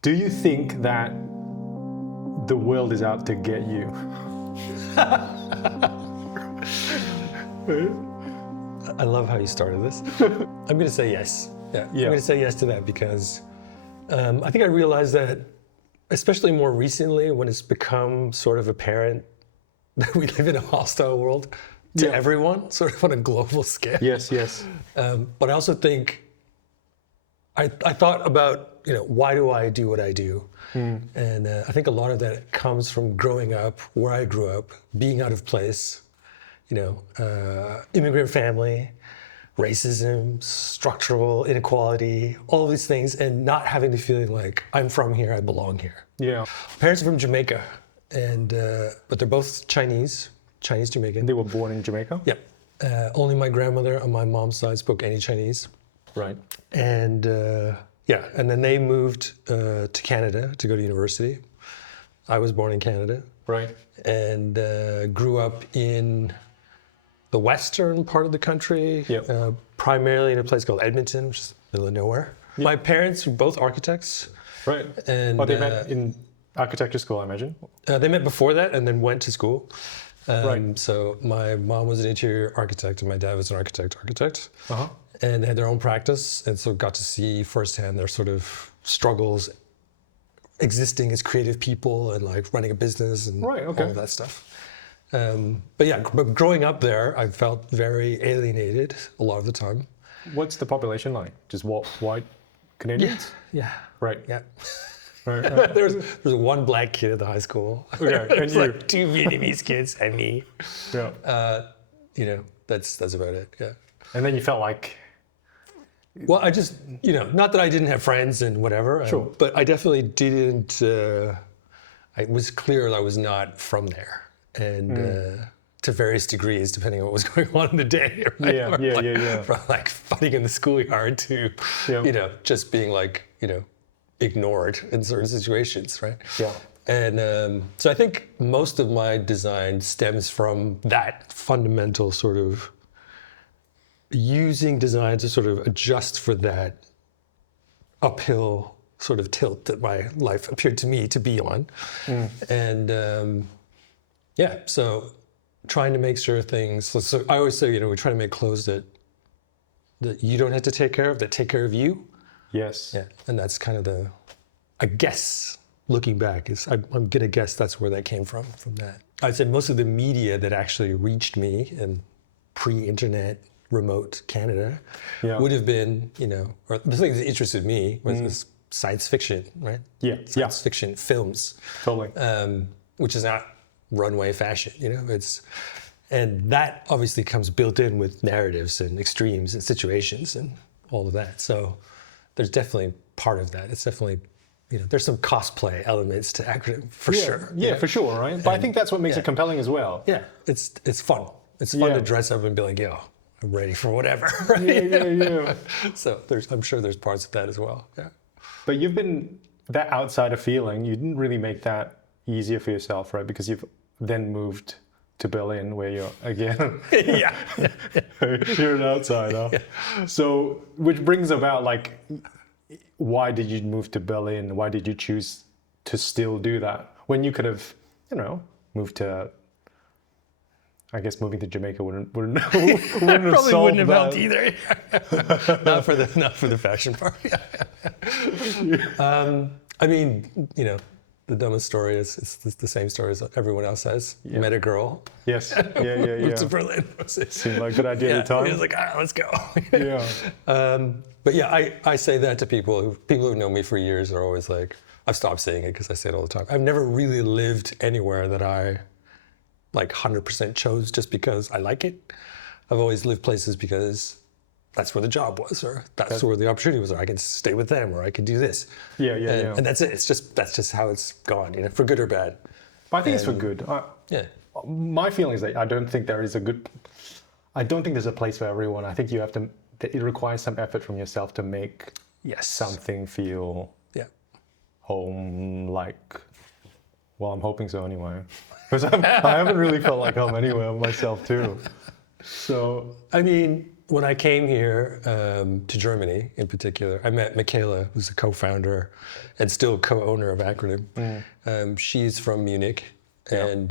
Do you think that the world is out to get you? I love how you started this. I'm going to say yes. Yeah. I'm going to say yes to that because I think I realized that, especially more recently, when it's become sort of apparent that we live in a hostile world to everyone, sort of on a global scale. Yes, yes. But I also think I thought about, why do I do what I do? And I think a lot of that comes from growing up where I grew up, being out of place, immigrant family, racism, structural inequality, all of these things, and not having the feeling like I'm from here, I belong here. Yeah. Parents are from Jamaica, and but they're both Chinese Jamaican. They were born in Jamaica? Yep. Only my grandmother on my mom's side spoke any Chinese. Right. And and then they moved to Canada to go to university. I was born in Canada. Right. And grew up in the western part of the country, primarily in a place called Edmonton, which is the middle of nowhere. Yep. My parents were both architects. Right. And they met in architecture school, I imagine? They met before that and then went to school. Right. So my mom was an interior architect and my dad was an architect. Uh-huh. And they had their own practice, and so got to see firsthand their sort of struggles existing as creative people and like running a business and all of that stuff. But growing up there, I felt very alienated a lot of the time. What's the population like? Just white Canadians? Yeah. Right. Yeah. Right. There's one black kid at the high school. Okay, and you. Like 2 Vietnamese kids and me. Yeah. That's about it. Yeah. And then you felt like. Well, I just, not that I didn't have friends and whatever, sure. But I definitely didn't, it was clear I was not from there. And to various degrees, depending on what was going on in the day. Right? Yeah. From like fighting in the schoolyard to, just being like, ignored in certain situations, right? Yeah. And so I think most of my design stems from that fundamental sort of using design to sort of adjust for that uphill sort of tilt that my life appeared to me to be on. And so trying to make sure things, so I always say, we try to make clothes that you don't have to take care of, that take care of you. Yes. Yeah, and that's kind of I guess, looking back, I'm gonna guess that's where that came from that. I'd say most of the media that actually reached me in pre-internet, remote Canada would have been, or the thing that interested me was science fiction, right? Yeah. Science fiction films. Totally. Which is not runway fashion, and that obviously comes built in with narratives and extremes and situations and all of that. So there's definitely part of that. It's definitely, there's some cosplay elements to Acronym for sure. Yeah, for sure, right? But I think that's what makes it compelling as well. Yeah, it's fun. It's fun to dress up and be like, yo, I'm ready for whatever. Right? Yeah. So I'm sure there's parts of that as well. Yeah. But you've been that outsider feeling. You didn't really make that easier for yourself, right? Because you've then moved to Berlin, where you're again. You're an outsider. Yeah. So, which brings about like, why did you move to Berlin? Why did you choose to still do that when you could have, moved to? I guess moving to Jamaica wouldn't have probably solved wouldn't have that. helped either. not for the fashion part. I mean, the dumbest story is it's the same story as everyone else has. Yeah. Met a girl. Yes. Yeah. Moved to Berlin. Seemed like a good idea at the time. He was like, let's go. Yeah. But yeah, I say that to people who know me for years are always like, I've stopped saying it because I say it all the time. I've never really lived anywhere that I like 100% chose just because I like it. I've always lived places because that's where the job was, or that's where the opportunity was, or I can stay with them, or I can do this. Yeah. And that's it. That's just how it's gone, for good or bad. But I think it's for good. My feeling is that I don't think there's a place for everyone. I think it requires some effort from yourself to make something feel home-like. Well, I'm hoping so anyway. Because I haven't really felt like home anywhere myself too. So, I mean, when I came here to Germany in particular, I met Michaela, who's a co-founder and still co-owner of ACRONYM. She's from Munich, and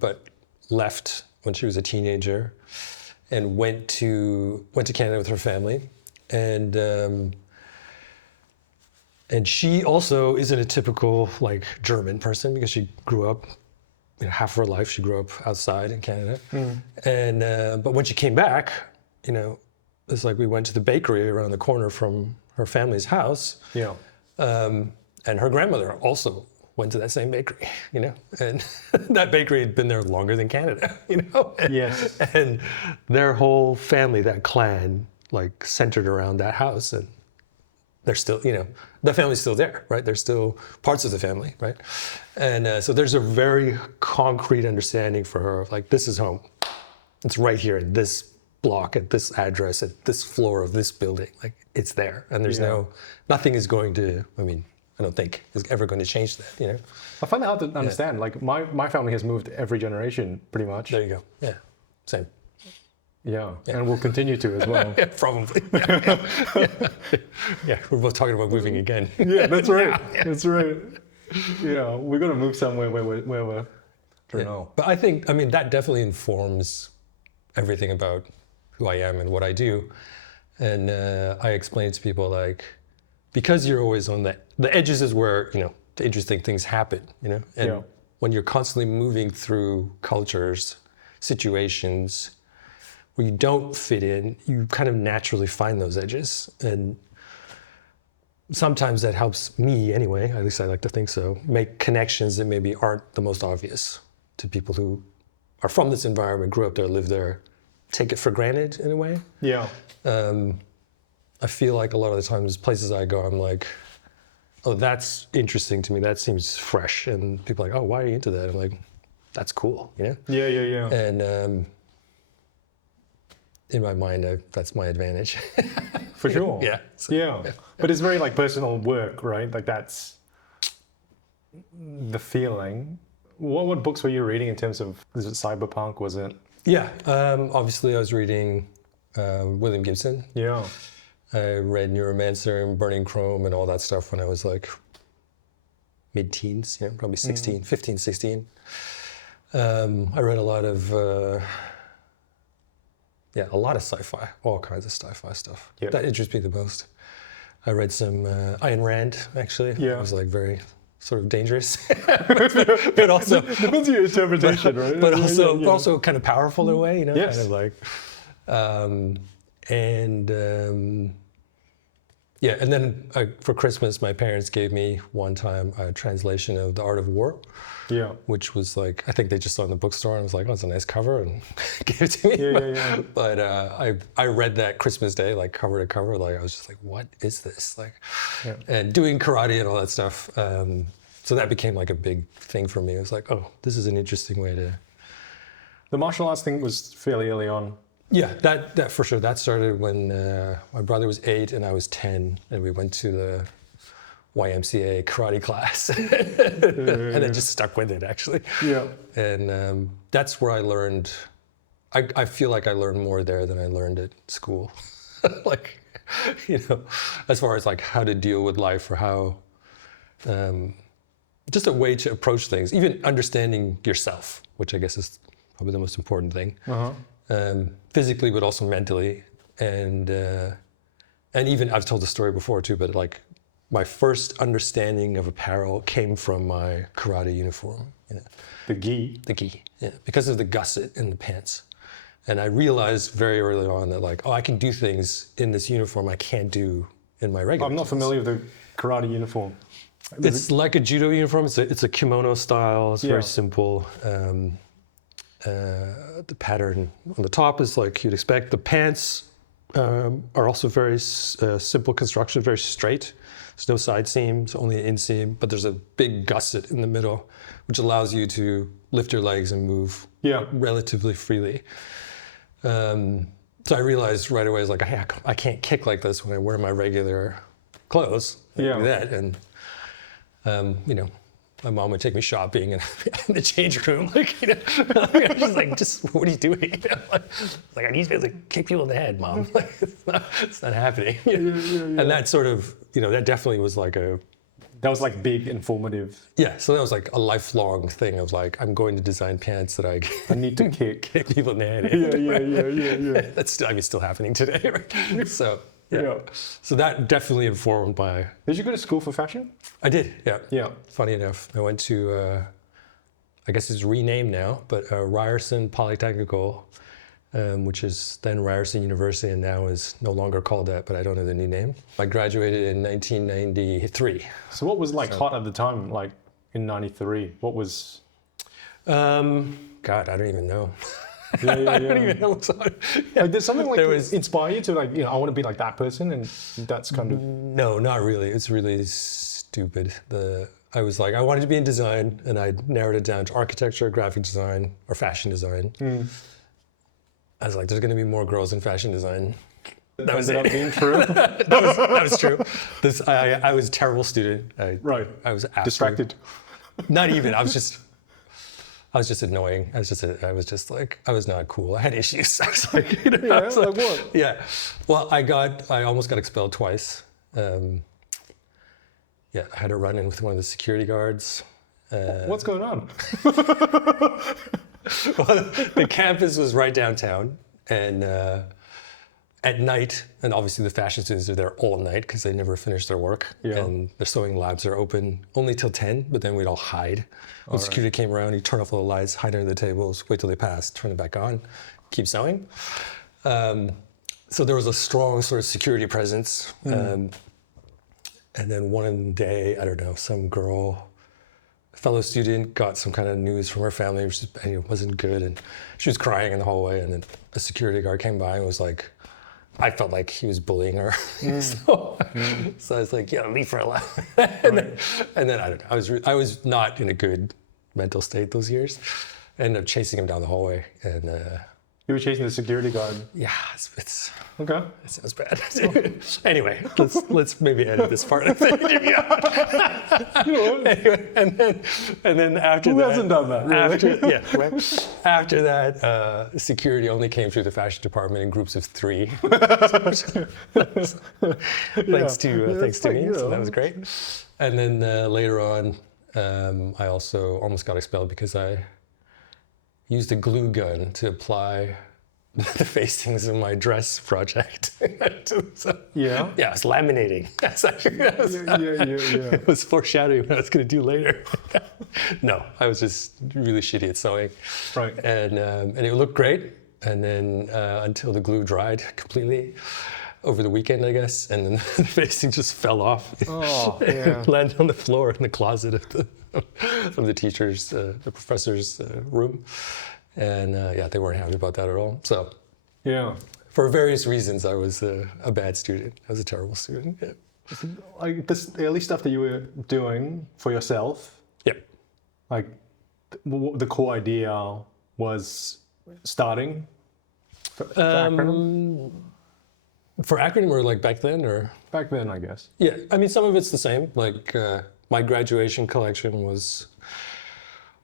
but left when she was a teenager and went to Canada with her family. And she also isn't a typical like German person because she grew up, half of her life she grew up outside in Canada. And but when she came back, it's like we went to the bakery around the corner from her family's house. And her grandmother also went to that same bakery, and that bakery had been there longer than Canada, Yes. And their whole family, that clan, like centered around that house, and they're still, the family's still there, right? They're still parts of the family, right? And so there's a very concrete understanding for her of like, this is home. It's right here in this block, at this address, at this floor of this building. Like, it's there. And there's nothing is going to, I don't think is ever going to change that, I find that hard to understand. Like my family has moved every generation pretty much. There you go. Yeah, same. Yeah, and we'll continue to as well. Yeah, probably. Yeah, we're both talking about moving again. Yeah, that's right. That's right. Yeah, we're going to move somewhere where we're, I don't know. But I think, that definitely informs everything about who I am and what I do. And I explain to people like, because you're always on the edges is where, the interesting things happen, And when you're constantly moving through cultures, situations where you don't fit in, you kind of naturally find those edges. And sometimes that helps me anyway, at least I like to think so, make connections that maybe aren't the most obvious to people who are from this environment, grew up there, live there, take it for granted in a way. Yeah. I feel like a lot of the times, places I go, I'm like, oh, that's interesting to me. That seems fresh. And people are like, oh, why are you into that? I'm like, that's cool, Yeah. And in my mind, that's my advantage. For sure. Yeah. Yeah. But it's very like personal work, right? Like that's the feeling. What books were you reading in terms of, is it cyberpunk, was it? Yeah. Obviously, I was reading William Gibson. Yeah. I read Neuromancer and Burning Chrome and all that stuff when I was like mid-teens, probably 15, 16. I read a lot of sci-fi, all kinds of sci-fi stuff. Yeah. That interests me the most. I read some Ayn Rand, actually. Yeah. It was like very sort of dangerous, but also depends on your interpretation, right? But also kind of powerful in a way, Yes. kind of like, and then for Christmas, my parents gave me one time a translation of The Art of War. Yeah. Which was like, I think they just saw in the bookstore and was like, oh, it's a nice cover, and gave it to me. Yeah. But I read that Christmas Day, like cover to cover, like I was just like, what is this? Like, and doing karate and all that stuff. So that became like a big thing for me. It was like, oh, this is an interesting way to. The martial arts thing was fairly early on. Yeah, that for sure. That started when my brother was 8 and I was 10, and we went to the YMCA karate class, and then just stuck with it actually. Yeah. And that's where I learned. I feel like I learned more there than I learned at school. Like, as far as like how to deal with life or how, just a way to approach things, even understanding yourself, which I guess is probably the most important thing. Physically, but also mentally, and even I've told the story before too, but like. My first understanding of apparel came from my karate uniform. The gi? The gi, yeah. Because of the gusset in the pants. And I realized very early on that like, oh, I can do things in this uniform I can't do in my regular I'm not familiar with the karate uniform. It's like a judo uniform. It's a kimono style. It's very simple. The pattern on the top is like you'd expect. The pants are also very simple construction, very straight. There's no side seams, only an inseam, but there's a big gusset in the middle, which allows you to lift your legs and move relatively freely. So I realized right away, I was like, hey, I can't kick like this when I wear my regular clothes. I do that, and my mom would take me shopping and in the change room, like, you know, I was just like, what are you doing? You know, like I need to be able to kick people in the head, Mom. Like, it's not happening. And that sort of, you know, that definitely was like that was like big informative. Yeah, so that was like a lifelong thing of like, I'm going to design pants that I need to kick people in the head. Yeah. That's still happening today, right? So yeah. So that definitely informed my. Did you go to school for fashion? I did, yeah. Yeah. Funny enough, I went to, I guess it's renamed now, but Ryerson Polytechnical, which is then Ryerson University and now is no longer called that, but I don't know the new name. I graduated in 1993. So what was like hot at the time, like in 93? What was? God, I don't even know. Yeah. I don't even know what's on. Yeah. Like, did something like inspire you to like, you know, I want to be like that person, and that's kind of. No, not really. It's really stupid. I was like, I wanted to be in design, and I narrowed it down to architecture, graphic design, or fashion design. I was like, there's going to be more girls in fashion design. That was ended up being true. that was true. I was a terrible student. I was distracted. Not even. I was just annoying. I was just like, I was not cool. I had issues. I was like, you know, like what? Yeah. Well, I almost got expelled twice. Yeah, I had a run-in with one of the security guards. What's going on? Well, the campus was right downtown, and at night, and obviously the fashion students are there all night because they never finish their work, and the sewing labs are open only till 10, but then we'd all hide. When security came around, you turn off all the lights, hide under the tables, wait till they pass, turn it back on, keep sewing. So there was a strong sort of security presence. And then one day, I don't know, some girl, a fellow student, got some kind of news from her family, which wasn't good, and she was crying in the hallway, and then a security guard came by and was like, I felt like he was bullying her. So I was like, yeah, leave her alone. and then I don't know, I was not in a good mental state those years. I ended up chasing him down the hallway, and you were chasing the security guard. yeah, it's Okay. It sounds bad. Anyway, let's maybe edit this part of the interview out. Anyway, and then after Who that, hasn't done that? Really? After that, security only came through the fashion department in groups of 3. Thanks to me, so that was great. And then later on, I also almost got expelled because I used a glue gun to apply the facings of my dress project. Yeah, I was laminating. It was foreshadowing what I was going to do later. No, I was just really shitty at sewing. Right. And it looked great. And then until the glue dried completely over the weekend, I guess, and then the facing just fell off. Oh, yeah. Landed on the floor in the closet of the teacher's, the professor's room. And they weren't happy about that at all. So, for various reasons, I was a bad student. I was a terrible student. Yeah. Like this early stuff that you were doing for yourself. Yep. Like the core idea was starting for Acronym? For Acronym, or like back then, or Back then, I guess. yeah. I mean, some of it's the same. Like my graduation collection was.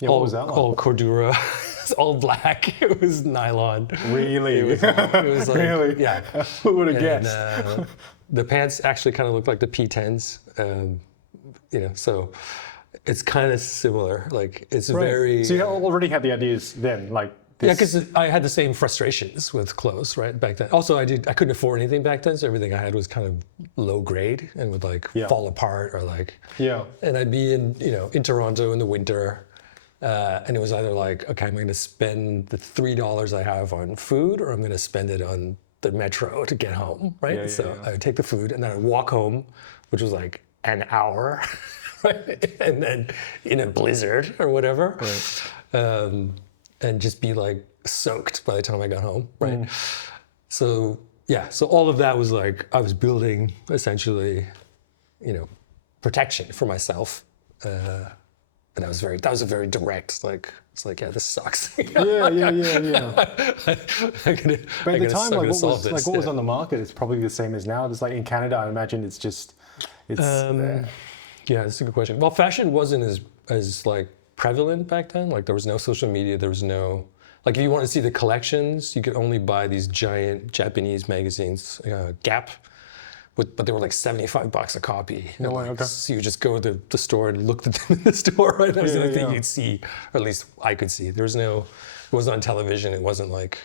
Yeah, what was that like? All Cordura. It's all black. It was nylon. Really? It was like, Really? Yeah. Who would have guessed? The pants actually kind of looked like the P10s. So it's kind of similar. Like it's very. So you already had the ideas then, like. Yeah, because I had the same frustrations with clothes, right, back then. Also, I couldn't afford anything back then, so everything I had was kind of low grade and would like fall apart or like. Yeah. And I'd be in Toronto in the winter. And it was either like, okay, I'm going to spend the $3 I have on food, or I'm going to spend it on the metro to get home, right? I would take the food and then I'd walk home, which was like an hour, right? And then in a blizzard or whatever, and just be like soaked by the time I got home, right? So all of that was like, I was building essentially, protection for myself. And that was a very direct, like, it's like, yeah, this sucks. Yeah. But at the time, what was on the market? It's probably the same as now. Just like in Canada, I imagine it's Yeah, that's a good question. Well, fashion wasn't as like prevalent back then. Like there was no social media. There was no, like if you wanted to see the collections, you could only buy these giant Japanese magazines, Gap, but they were like $75 a copy. No way, okay. So you just go to the store and look at them in the store, right? That was the only thing you'd see, or at least I could see. There was no, it wasn't on television. It wasn't like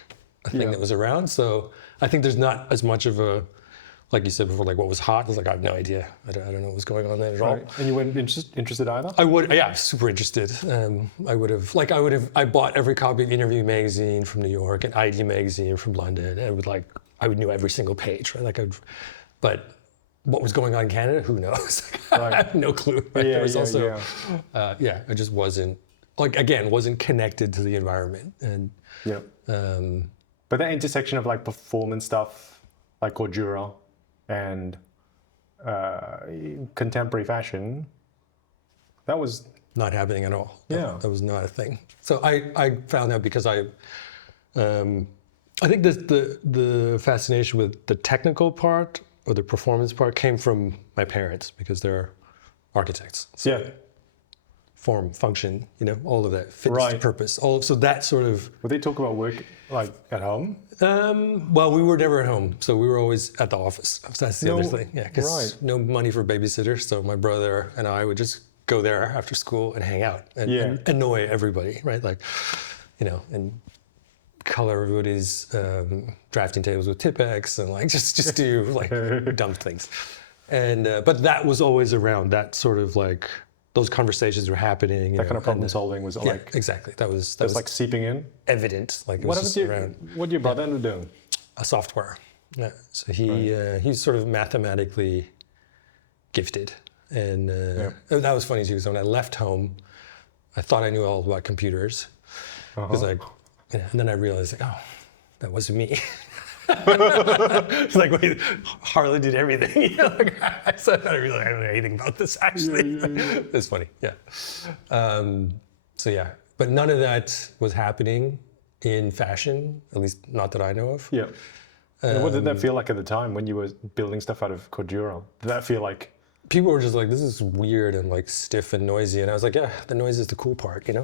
a thing that was around. So I think there's not as much of a, like you said before, like what was hot. I was like, I have no idea. I don't know what was going on there at all. And you weren't interested either? I would, yeah, super interested. I bought every copy of Interview magazine from New York and ID magazine from London. And I would know every single page, right? But what was going on in Canada, who knows? I have no clue. Right? Yeah, There was I just wasn't, wasn't connected to the environment. And but that intersection of like performance stuff, like Cordura, and contemporary fashion, that was not happening at all. Yeah. That was not a thing. So I found out because I think the fascination with the technical part or the performance part came from my parents because they're architects. So form, function, all of that, fitness to purpose. So that sort of... Would they talk about work like at home? Well, we were never at home, so we were always at the office. That's the other thing. Yeah, because no money for babysitters, so my brother and I would just go there after school and hang out and annoy everybody, right? Like, and color everybody's drafting tables with Tipp-Ex and like just do like dumb things. And but that was always around. That sort of like those conversations were happening. That kind of problem solving was like exactly. That was like seeping in. Evident. Like it was just around. What did your brother end up doing? A software. Yeah. So he's sort of mathematically gifted, and that was funny too. So when I left home, I thought I knew all about computers. Because and then I realized, like, oh, that wasn't me. It's like, wait, Harlan did everything. I thought I really don't know anything about this, actually. It's funny, but none of that was happening in fashion, at least not that I know of. Yeah. And what did that feel like at the time when you were building stuff out of Cordura? Did that feel like... People were just like, this is weird and like stiff and noisy. And I was like, yeah, the noise is the cool part, But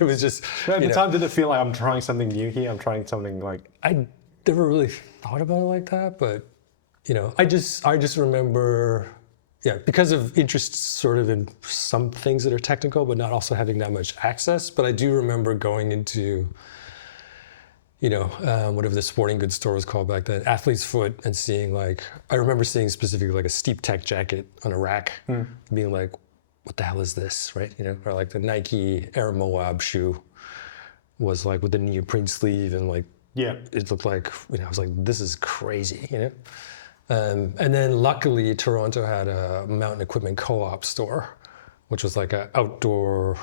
it was just... At the time, did it feel like I'm trying something new here? I'm trying something like... I never really thought about it like that, but, I just remember, because of interest sort of in some things that are technical, but not also having that much access. But I do remember going into, whatever the sporting goods store was called back then, Athlete's Foot, and seeing I remember seeing specifically like a Steep Tech jacket on a rack, being like, what the hell is this, right? Or like the Nike Air Moab shoe was like with the neoprene sleeve and like, it looked like, I was like, this is crazy, And then luckily Toronto had a mountain equipment co-op store, which was like an outdoor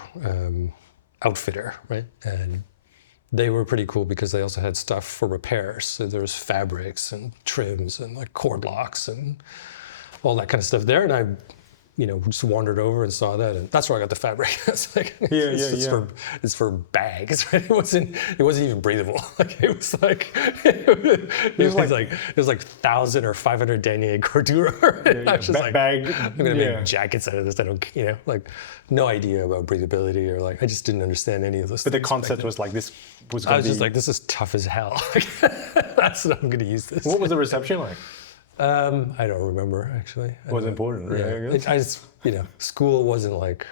outfitter, right? And they were pretty cool because they also had stuff for repairs. So there was fabrics and trims and like cord locks and all that kind of stuff there. And I just wandered over and saw that, and that's where I got the fabric. It's like, it's for bags, right? It wasn't even breathable. Like it was like, it was like 1,000 or 500 denier Cordura. I was just like, bag. I'm gonna make jackets out of this. I don't, no idea about breathability or like, I just didn't understand any of those. But the concept was like, this was. I was just like, this is tough as hell. That's what I'm gonna use this. What was the reception like? I don't remember actually. It was important, really. I just, school wasn't like,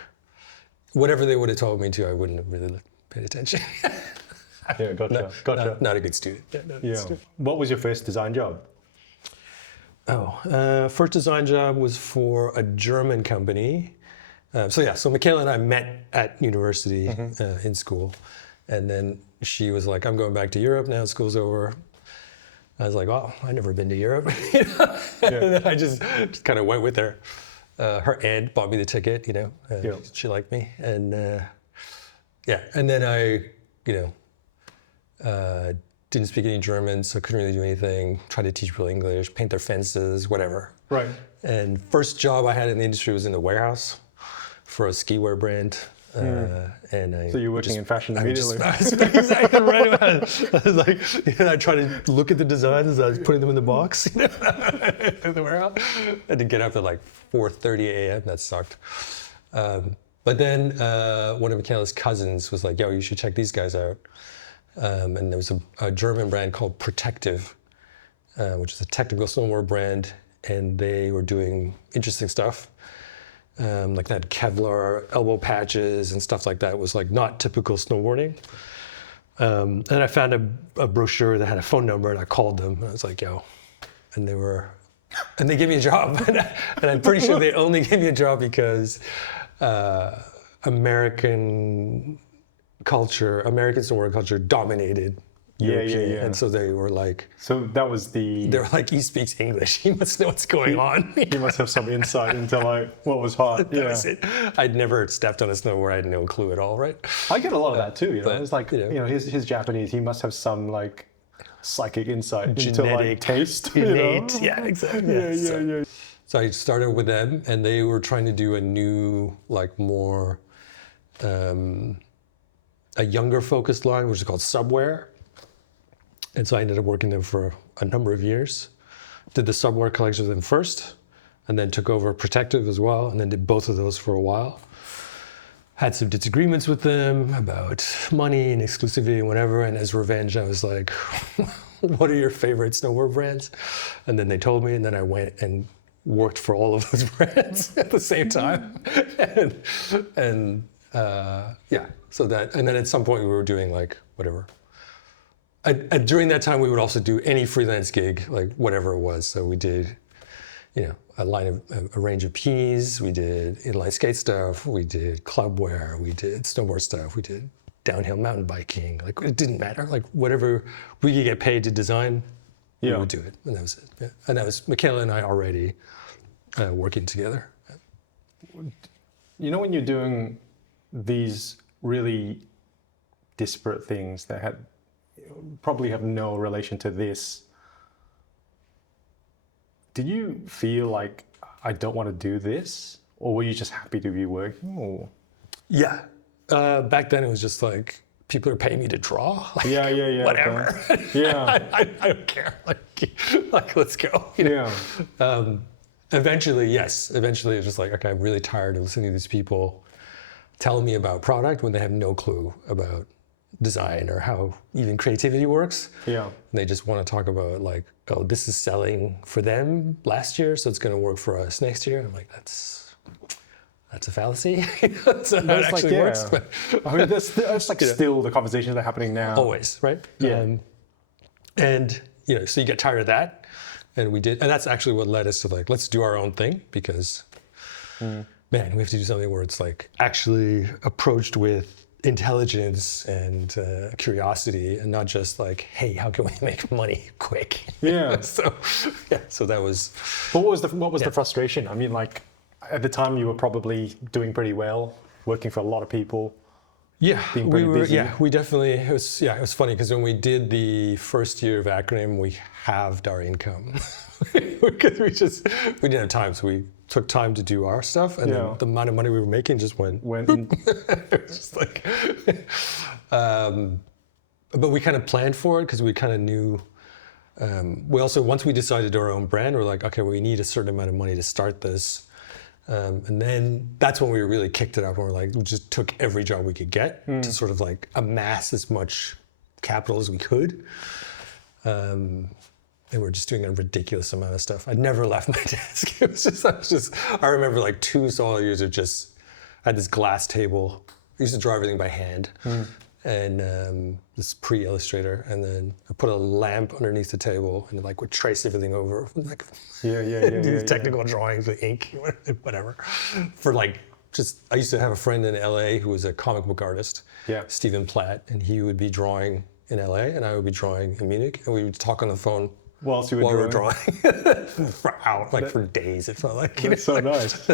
whatever they would have told me to, I wouldn't have really paid attention. Gotcha. Not a good student. Student. What was your first design job? First design job was for a German company. So Michaela and I met at university in school, and then she was like, I'm going back to Europe now, school's over. I was like, well, I've never been to Europe. And then I just kind of went with her. Her aunt bought me the ticket, she liked me. And and then I, didn't speak any German, so couldn't really do anything. Tried to teach people English, paint their fences, whatever. Right. And first job I had in the industry was in the warehouse for a ski wear brand. And So you're working in fashion immediately. Exactly right. I was like, I tried to look at the designs as I was putting them in the box, in the warehouse. I had to get up at like 4:30 a.m. That sucked. But then one of Michaela's cousins was like, yo, you should check these guys out. And there was a German brand called Protective, which is a technical snowboard brand. And they were doing interesting stuff. Like that Kevlar elbow patches and stuff like that. It was like not typical snowboarding. And I found a brochure that had a phone number, and I called them. And I was like, yo. And they gave me a job. And I'm pretty sure they only gave me a job because American snowboard culture dominated European. Yeah. And so they were like... So that was They were like, he speaks English. He must know what's going on. He must have some insight into like what was hot. That was it. I'd never stepped on a snowboard. I had no clue at all, right? I get a lot of that too. But, it's like, he's Japanese. He must have some like psychic insight into like taste. Innate. Yeah, exactly. Yeah. So I started with them, and they were trying to do a new, like more, a younger focused line, which is called Subwear. And so I ended up working them for a number of years. Did the Subwear collection with them first, and then took over Protective as well, and then did both of those for a while. Had some disagreements with them about money and exclusivity and whatever, and as revenge, I was like, what are your favorite snowboard brands? And then they told me, and then I went and worked for all of those brands at the same time. So that, and then at some point we were doing like whatever. During that time, we would also do any freelance gig, like whatever it was. So we did, a range of peas. We did inline skate stuff. We did club wear. We did snowboard stuff. We did downhill mountain biking. Like it didn't matter. Like whatever we could get paid to design, we would do it, and that was it. Yeah. And that was Michaela and I already working together. You know, when you're doing these really disparate things that probably have no relation to this, did you feel like, I don't want to do this? Or were you just happy to be working? Or? Yeah. Back then it was just like, people are paying me to draw. Like, yeah. Whatever. Okay. Yeah. I don't care. Like let's go. Eventually, yes. Eventually it's just like, okay, I'm really tired of listening to these people telling me about product when they have no clue about design or how even creativity works. Yeah. And they just want to talk about like, oh, this is selling for them last year, so it's going to work for us next year. I'm like, that's a fallacy. That's not how it actually works. But, I mean, that's like still the conversations that are happening now. Always, right? Yeah. And so you get tired of that, and we did, and that's actually what led us to like, let's do our own thing, because man, we have to do something where it's like actually approached with intelligence and curiosity, and not just like, hey, how can we make money quick? Yeah. So that was. But what was the frustration? I mean, like at the time you were probably doing pretty well, working for a lot of people. Yeah, being pretty busy. Yeah, we definitely. It was funny because when we did the first year of Acronym, we halved our income because we didn't have time, so we took time to do our stuff, and then the amount of money we were making just went It was just like, but we kind of planned for it because we kind of knew. We also, once we decided our own brand, we're like, okay, well, we need a certain amount of money to start this. And then that's when we really kicked it up, and we're like, we just took every job we could get to sort of like amass as much capital as we could. And we're just doing a ridiculous amount of stuff. I never left my desk. I remember like 2 solid years of just, I had this glass table. I used to draw everything by hand. And this pre-Illustrator, and then I put a lamp underneath the table and like would trace everything over, like these technical drawings with ink, whatever. For like, I used to have a friend in LA who was a comic book artist, Stephen Platt, and he would be drawing in LA and I would be drawing in Munich, and we would talk on the phone while we were drawing for hours, like for days. It felt like. That's so nice.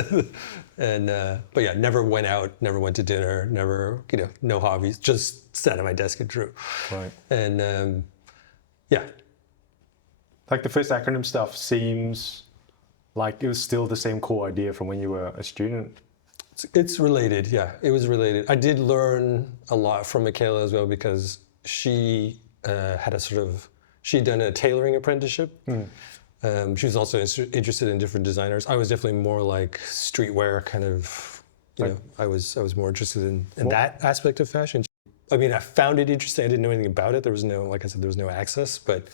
And but yeah, never went out, never went to dinner, never, no hobbies, just sat at my desk and drew. Right. And like the first Acronym stuff seems like it was still the same core idea from when you were a student. It's related, yeah. It was related. I did learn a lot from Michaela as well because she had she'd done a tailoring apprenticeship. She was also interested in different designers. I was definitely more like streetwear kind of, I was more interested in that aspect of fashion. I mean, I found it interesting. I didn't know anything about it. There was no, like I said, there was no access, but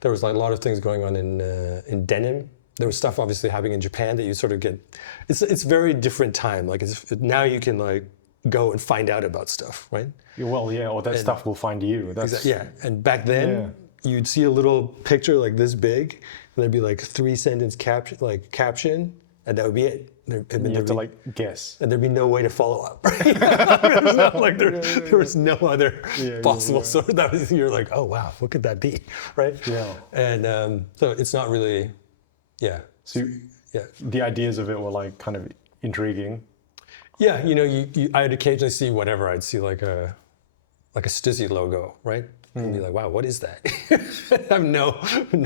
there was like a lot of things going on in denim. There was stuff obviously happening in Japan that you sort of get. It's very different time. Like now you can like go and find out about stuff, right? Well, yeah, or that stuff will find you. That's, yeah, and back then you'd see a little picture like this big, and there'd be like 3-sentence caption, and that would be it. You have to like guess. And there'd be no way to follow up. Right? There's not like there was no other possible sort. That was, you're like, oh wow, what could that be, right? Yeah. And so it's not really, So the ideas of it were like kind of intriguing. Yeah, I'd occasionally see whatever. I'd see like a Stussy logo, right? And be like, wow, what is that? I have no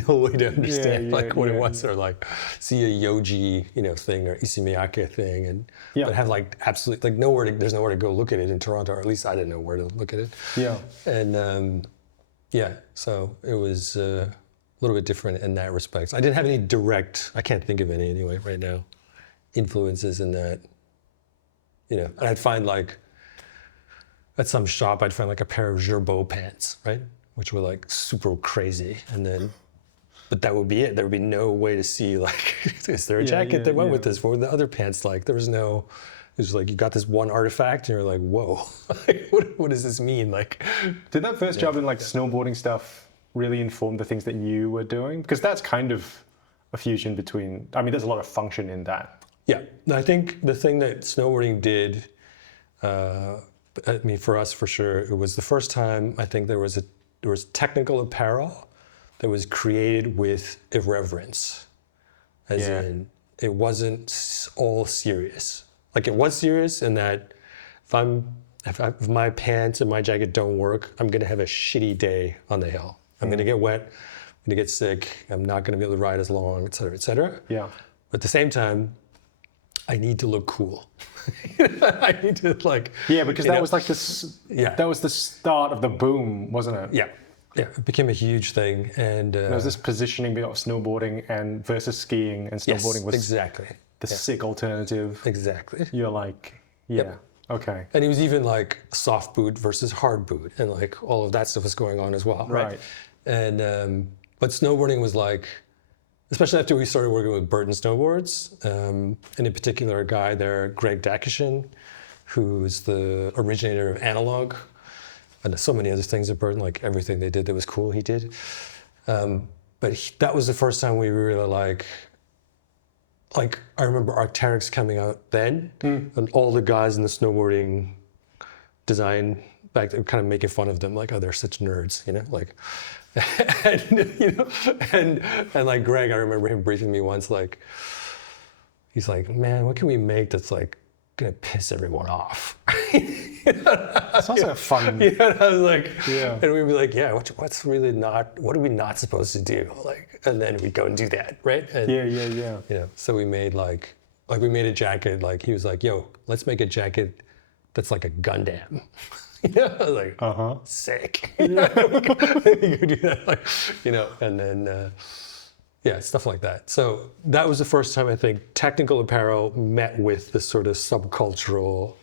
way to understand what it was, or like see a Yoji, thing, or Ismiyake thing, but have like absolutely like there's nowhere to go look at it in Toronto, or at least I didn't know where to look at it. Yeah. And so it was a little bit different in that respect. I didn't have any direct, I can't think of any anyway right now, influences in that. And I'd find like, at some shop, I'd find like a pair of Gerbeau pants, right? Which were like super crazy. But that would be it. There would be no way to see like, is there a jacket that went with this? What were the other pants like? There was no, it was like, you got this one artifact and you're like, whoa, what does this mean? Like, did that first job in like snowboarding stuff really inform the things that you were doing? Because that's kind of a fusion between, I mean, there's a lot of function in that. Yeah, I think the thing that snowboarding did, I mean, for us, for sure, it was the first time I think there was technical apparel that was created with irreverence, as in it wasn't all serious. Like it was serious in that if my pants and my jacket don't work, I'm gonna have a shitty day on the hill. I'm gonna get wet, I'm gonna get sick, I'm not gonna be able to ride as long, et cetera, et cetera. Yeah. But at the same time, I need to look cool. I need to like. Yeah, because that was like this. Yeah. That was the start of the boom, wasn't it? Yeah. Yeah. It became a huge thing, and there was this positioning of snowboarding and versus skiing, and snowboarding was exactly the sick alternative. Exactly. You're like, okay. And it was even like soft boot versus hard boot, and like all of that stuff was going on as well, right? And but snowboarding was like. Especially after we started working with Burton snowboards, and in particular a guy there, Greg Dakishin, who's the originator of analog, and so many other things at Burton, like everything they did that was cool, he did. But that was the first time we really like I remember Arc'teryx coming out then, and all the guys in the snowboarding design back there kind of making fun of them, like, oh, they're such nerds, like. And like Greg, I remember him briefing me once, like, he's like, man, what can we make that's like gonna piss everyone off? Sounds like a fun. And I was like, and we'd be like, what's really not, what are we not supposed to do? Like, and then we'd go and do that, right? And, so we made like we made a jacket, like he was like, yo, let's make a jacket that's like a Gundam. I was like, sick. We could do that, like, and then, stuff like that. So that was the first time I think technical apparel met with this sort of subcultural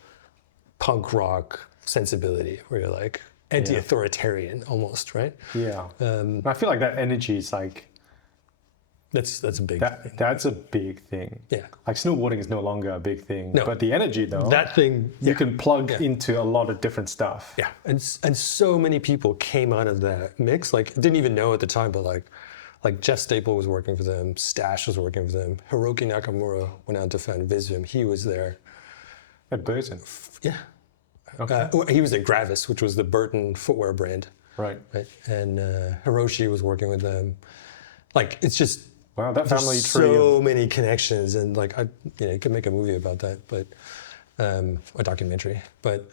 punk rock sensibility, where you're like anti-authoritarian almost, right? Yeah. I feel like that energy is like. That's a big thing. That's a big thing. Yeah. Like snowboarding is no longer a big thing. No. But the energy though. That thing. You can plug into a lot of different stuff. Yeah. And so many people came out of that mix. Like didn't even know at the time, but like Jeff Staple was working for them, Stash was working for them, Hiroki Nakamura went out to found Visvim. He was there. At Burton. Yeah. Okay. He was at Gravis, which was the Burton footwear brand. Right. And Hiroshi was working with them. Like it's just. Wow, that family tree. So many connections, and like you could make a movie about that, but a documentary. But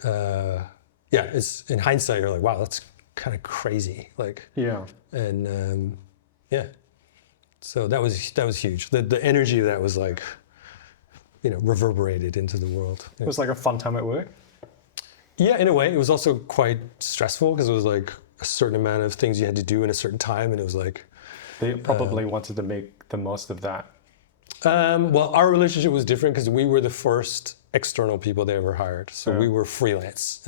it's in hindsight, you're like, wow, that's kind of crazy. Like and so that was huge. The energy of that was like reverberated into the world. It was like a fun time at work. Yeah, in a way. It was also quite stressful because it was like a certain amount of things you had to do in a certain time, and it was like they probably wanted to make the most of that. Well, our relationship was different because we were the first external people they ever hired. So we were freelance,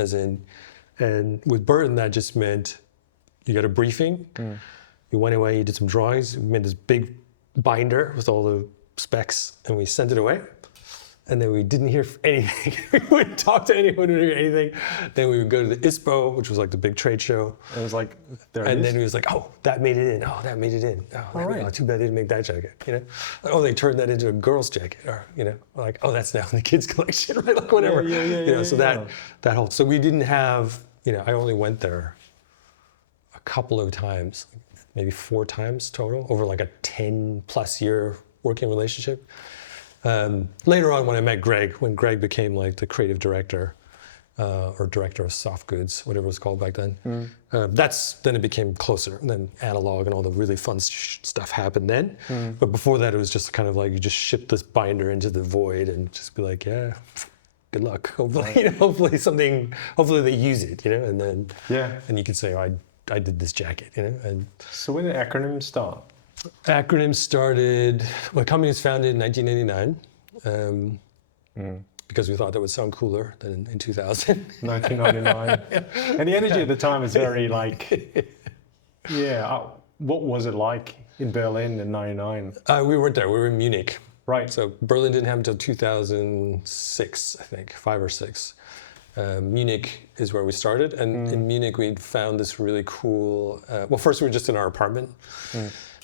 and with Burton, that just meant you got a briefing, you went away, you did some drawings, we made this big binder with all the specs, and we sent it away. And then we didn't hear anything. We wouldn't talk to anyone, we didn't hear anything. Then we would go to the ISPO, which was like the big trade show. It was like, there and it then he was like, oh, that made it in. Oh, that made it in. Oh, right. Too bad they didn't make that jacket. Oh, they turned that into a girl's jacket. Or, like, oh, that's now in the kids' collection, right? Like whatever. That whole. So we didn't have. I only went there a couple of times, maybe 4 times total over like a 10+ year working relationship. Later on, when I met Greg, when Greg became like the creative director or director of soft goods, whatever it was called back then, then it became closer. And then analog and all the really fun stuff happened then. But before that, it was just kind of like you just ship this binder into the void and just be like, yeah, good luck. Hopefully, hopefully they use it, and then and you can say, oh, I did this jacket, And so when did Acronym start? Acronym started, the company was founded in 1999 because we thought that would sound cooler than in 2000. 1999. And the energy at the time was very like, what was it like in Berlin in 99? We weren't there, we were in Munich. Right. So Berlin didn't happen until 2006, I think, 5 or 6. Munich is where we started. And in Munich, we found this really cool, first we were just in our apartment.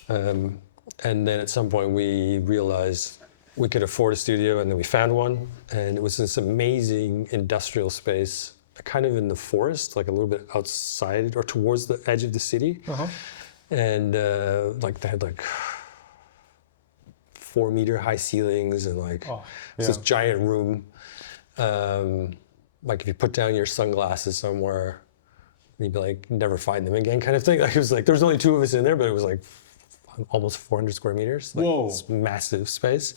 And then at some point we realized we could afford a studio, and then we found one. And it was this amazing industrial space, kind of in the forest, like a little bit outside or towards the edge of the city. And they had like 4-meter high ceilings and this giant room. Like if you put down your sunglasses somewhere, you'd be like, never find them again kind of thing. Like it was like, there was only 2 of us in there, but it was like almost 400 square meters. Like this massive space.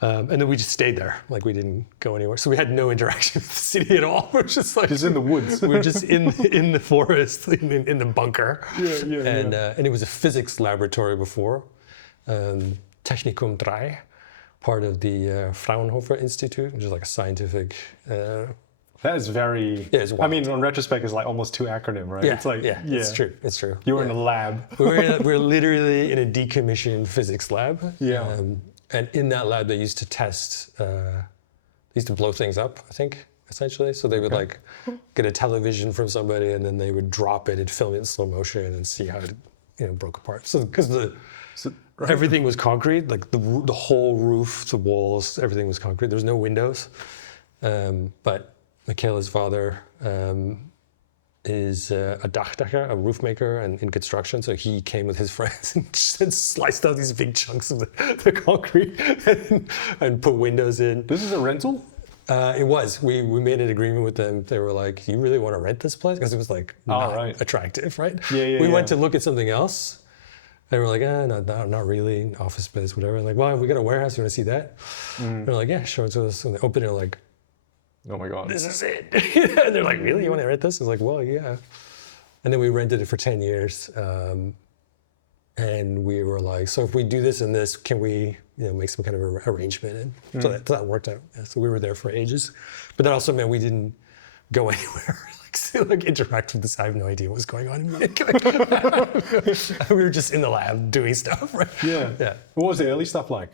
And then we just stayed there. Like we didn't go anywhere. So we had no interaction with the city at all. We're just like, just in the woods. We were just in the forest, in the bunker. And it was a physics laboratory before. Technikum 3, part of the Fraunhofer Institute, which is like a scientific. That is very. Yeah, it's wild. I mean, in retrospect, it's like almost too acronym, right? Yeah, it's like, it's true. It's true. You were in a lab. We're literally in a decommissioned physics lab. Yeah. And in that lab, they used to test. They used to blow things up, I think, essentially. So they would like get a television from somebody, and then they would drop it and film it in slow motion and see how it broke apart. So because everything was concrete, like the whole roof, the walls, everything was concrete. There was no windows. But Michaela's father is a Dachdecker, a roof maker, and in construction. So he came with his friends and sliced out these big chunks of the concrete and put windows in. This is a rental? It was. We made an agreement with them. They were like, "You really want to rent this place?" Because it was like not attractive, right? We went to look at something else. They were like, not really, office space, whatever. And like, well, we got a warehouse. You want to see that? They're like, yeah, show it to us. And they open it, like, oh my God, this is it. And they're like, really? You want to rent this? I was like, well, yeah. And then we rented it for 10 years. And we were like, so if we do this and this, can we make some kind of arrangement? And so that worked out. Yeah, so we were there for ages. But that also meant we didn't go anywhere. Like interact with this. I have no idea what was going on in Munich. We were just in the lab doing stuff, right? Yeah. What was the early stuff like?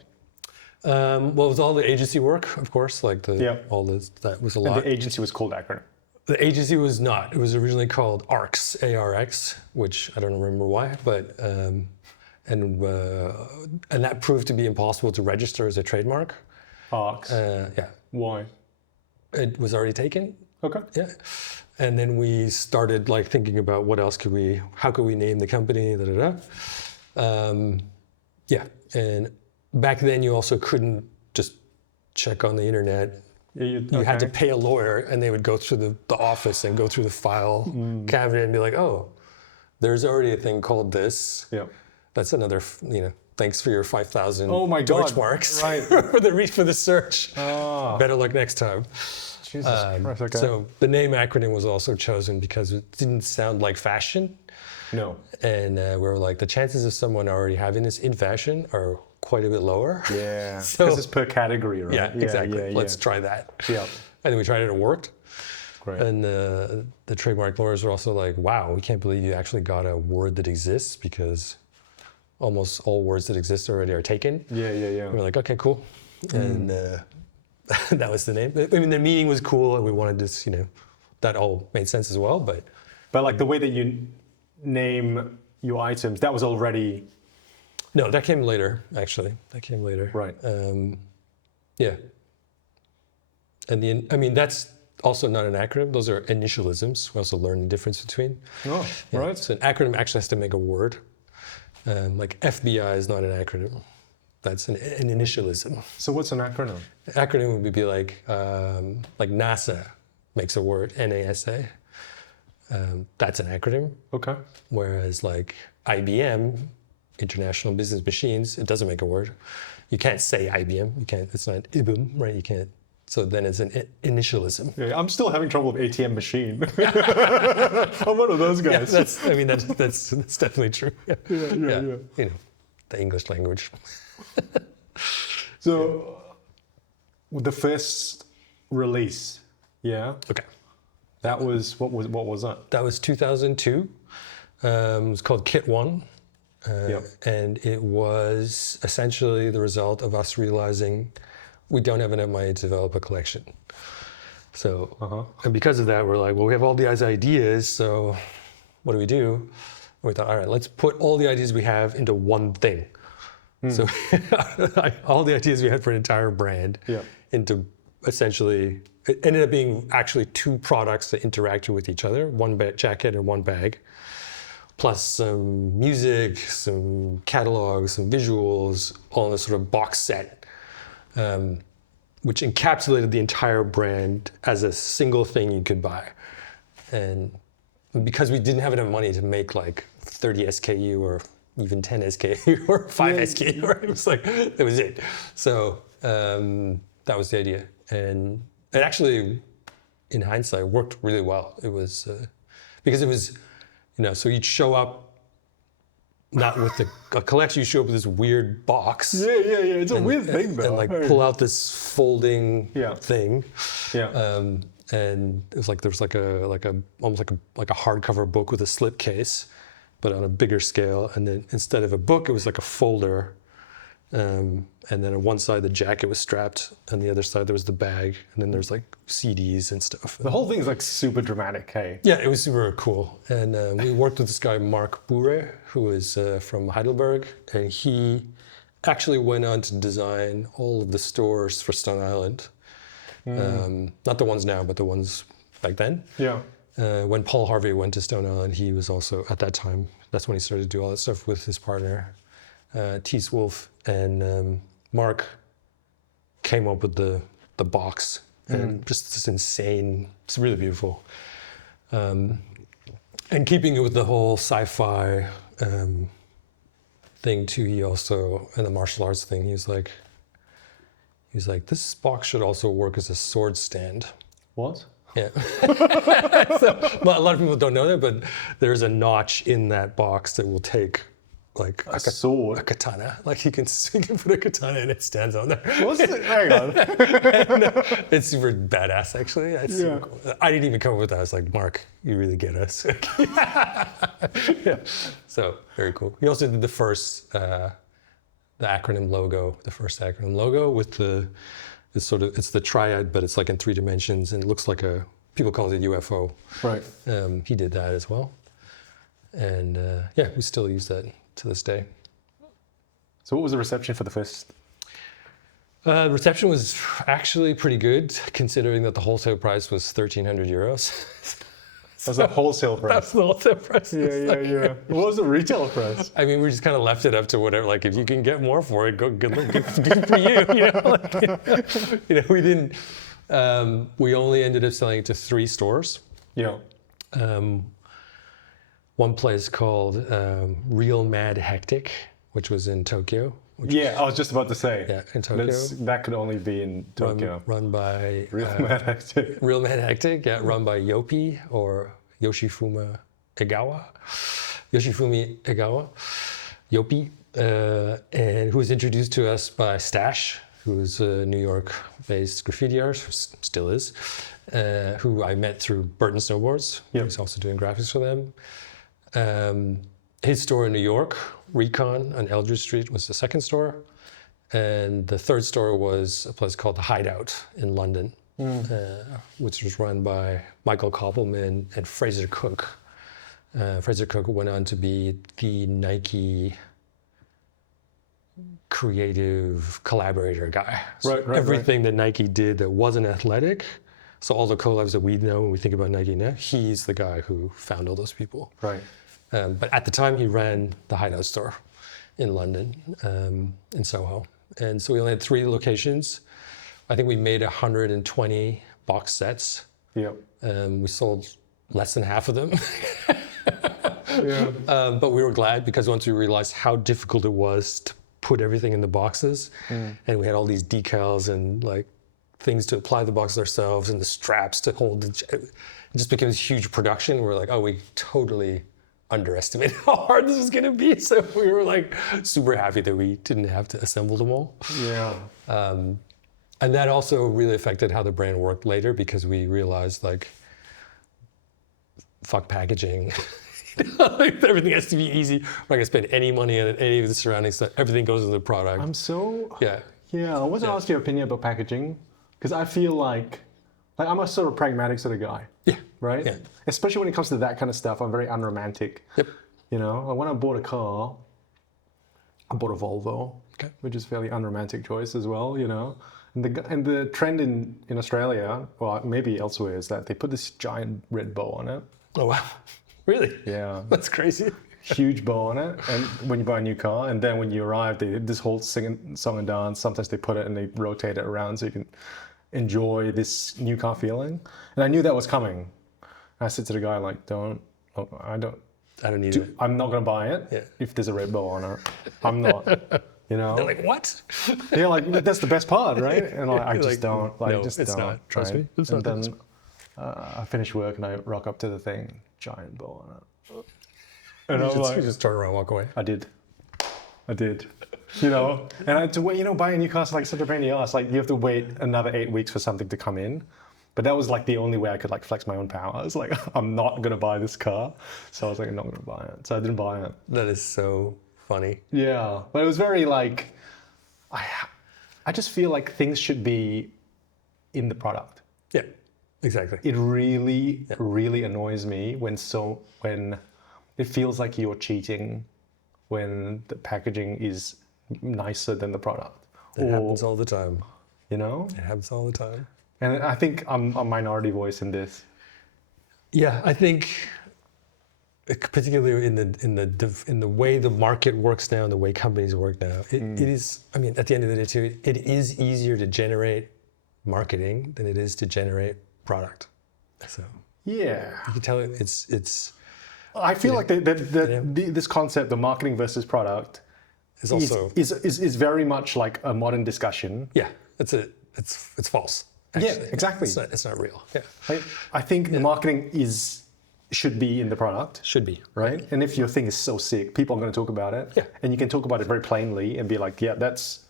Well, it was all the agency work, of course. Like that was a lot. And the agency was called Acronym. The agency was not. It was originally called ARX, ARX, which I don't remember why, but and that proved to be impossible to register as a trademark. ARX. Yeah. Why? It was already taken. Okay. Yeah. And then we started like thinking about how could we name the company, and back then you also couldn't just check on the internet. You had to pay a lawyer, and they would go through the office and go through the file cabinet and be like, oh, there's already a thing called this. Yeah. That's another, thanks for your 5,000 Oh my God. Deutschmarks Right. for the search. Oh, Better luck next time. Jesus Christ, okay. So the name acronym was also chosen because it didn't sound like fashion. No. And we were like, the chances of someone already having this in fashion are quite a bit lower. Yeah, So- because it's per category, right? Yeah, exactly. Yeah, Let's try that. yeah. And then we tried it, it worked. Great. And the trademark lawyers were also like, wow, we can't believe you actually got a word that exists because almost all words that exist already are taken. Yeah. We were like, okay, cool. And that was the name. I mean, the meaning was cool and we wanted this, that all made sense as well. But But the way that you name your items, that was already... no, that came later, actually. That came later. Right. Yeah. And that's also not an acronym. Those are initialisms. We also learned the difference between. Oh, Yeah. right. So an acronym actually has to make a word. Like FBI is not an acronym. That's an initialism. So what's an acronym? Acronym would be like NASA makes a word, NASA. That's an acronym. Okay. Whereas like IBM, International Business Machines, it doesn't make a word. You can't say IBM. You can't. It's not IBM, right? You can't. So then it's an initialism. Yeah, I'm still having trouble with ATM machine. I'm one of those Yeah, guys. that's definitely true. Yeah. Yeah. The English language. So the first release, yeah, Okay. that was what was that? That was 2002. It was called Kit 1. Yep. And it was essentially the result of us realizing we don't have enough money to develop a collection. So, and because of that, we're like, well, we have all these ideas, so what do we do? And we thought, all right, let's put all the ideas we have into one thing. So all the ideas we had for an entire brand into essentially, it ended up being actually two products that interacted with each other, one jacket and one bag, plus some music, some catalogs, some visuals, all in a sort of box set, which encapsulated the entire brand as a single thing you could buy. And because we didn't have enough money to make like 30 SKU or even 10 SKU or 5 SKU, right? It was like, that was it. So that was the idea. And it actually, in hindsight, worked really well. It was, because it was, so you'd show up not with a collection, you show up with this weird box. Yeah. It's a weird thing, though. And like pull out this folding thing. Yeah. And it was like there was almost like a hardcover book with a slip case, but on a bigger scale. And then instead of a book, it was like a folder. And then on one side the jacket was strapped, and the other side there was the bag, and then there's like CDs and stuff. The whole thing is like super dramatic, hey? Yeah, it was super cool. And we worked with this guy, Mark Boure, who is from Heidelberg, and he actually went on to design all of the stores for Stone Island. Not the ones now, but the ones back then. Yeah. When Paul Harvey went to Stone Island, he was also, at that time, that's when he started to do all that stuff with his partner, Tees Wolf. And Mark came up with the box, and just this insane, it's really beautiful. And keeping it with the whole sci-fi thing too, he also, and the martial arts thing, he's like, this box should also work as a sword stand. What? Yeah. Well, a lot of people don't know that, but there's a notch in that box that will take like a sword? a katana. Like you can put a katana and it stands on there. What's it? Hang on. It's super badass, actually. It's super cool. I didn't even come up with that. I was like, Mark, you really get us. Yeah. So very cool. He also did the first, the acronym logo, the first acronym logo with it's the triad, but it's like in 3 dimensions, and it looks like people call it a UFO. Right. He did that as well. And we still use that to this day. So what was the reception for the first? The reception was actually pretty good, considering that the wholesale price was 1,300 euros. That's the wholesale price. That's the wholesale price. Yeah. What was the retail price? I mean, we just kind of left it up to whatever. Like, if you can get more for it, good for you. We didn't. We only ended up selling it to 3 stores. Yeah. One place called Real Mad Hectic, which was in Tokyo. Yeah, I was just about to say. Yeah, in Tokyo. That could only be in Tokyo. Run by Real Mad Hectic. Real Mad Hectic, yeah, run by Yopi or Yoshifumi Egawa. Yopi, and who was introduced to us by Stash, who was a New York-based graffiti artist, still is, who I met through Burton Snowboards. Yep. He's also doing graphics for them. His store in New York, Recon on Eldridge Street, was the second store. And the third store was a place called The Hideout in London, which was run by Michael Koppelman and Fraser Cook. Fraser Cook went on to be the Nike creative collaborator guy. So everything that Nike did that wasn't athletic, so all the collabs that we know when we think about Nike now, he's the guy who found all those people. Right. But at the time, he ran the Hideout store in London, in Soho. And so we only had 3 locations. I think we made 120 box sets. Yep. We sold less than half of them. Yeah. But we were glad because once we realized how difficult it was to put everything in the boxes, and we had all these decals and like things to apply the boxes ourselves and the straps to hold it just became this huge production. We're like, oh, we totally underestimated how hard this was going to be. So we were like super happy that we didn't have to assemble them all. Yeah. And that also really affected how the brand worked later because we realized like, fuck packaging. Like, everything has to be easy. We're not gonna spend any money on any of the surrounding stuff. Everything goes into the product. Yeah, I want to ask your opinion about packaging because I feel like I'm a sort of pragmatic sort of guy. Yeah. Right? Yeah. Especially when it comes to that kind of stuff, I'm very unromantic. Yep. You know, when I bought a car, I bought a Volvo, which is a fairly unromantic choice as well, you know. And the trend in Australia, or maybe elsewhere, is that they put this giant red bow on it. Oh, wow. Really? Yeah. That's crazy. Huge bow on it, and when you buy a new car, and then when you arrive, they this whole song and dance. Sometimes they put it and they rotate it around so you can enjoy this new car feeling. And I knew that was coming. I said to the guy, like, I don't need it. I'm not gonna buy it if there's a red bow on it. I'm not. You know. They're like, what? Yeah, like that's the best part, right? And I just don't. Like, no, just it's don't. not. Trust me. It's and not. then I finish work and I rock up to the thing, giant bow on it. And you just turn around and walk away. I did. You know, and buying a new car is like such a pain in the ass. Like you have to wait another 8 weeks for something to come in. But that was like the only way I could like flex my own power. I was like, I'm not gonna buy this car. So I was like, I'm not gonna buy it. So I didn't buy it. That is so funny. Yeah, but it was very like, I just feel like things should be in the product. Yeah, exactly. It really, really annoys me when it feels like you're cheating when the packaging is nicer than the product. It happens all the time. You know? It happens all the time. And I think I'm a minority voice in this. Yeah, I think particularly in the way the market works now and the way companies work now, it is, I mean, at the end of the day too, it is easier to generate marketing than it is to generate product. So yeah, you can tell it's I feel like this concept of marketing versus product is also is very much like a modern discussion. Yeah, it's false. Actually. Yeah, exactly. It's not real. Yeah, I think the marketing should be in the product. Should be. Right? And if your thing is so sick, people are going to talk about it. Yeah. And you can talk about it very plainly and be like, yeah, that's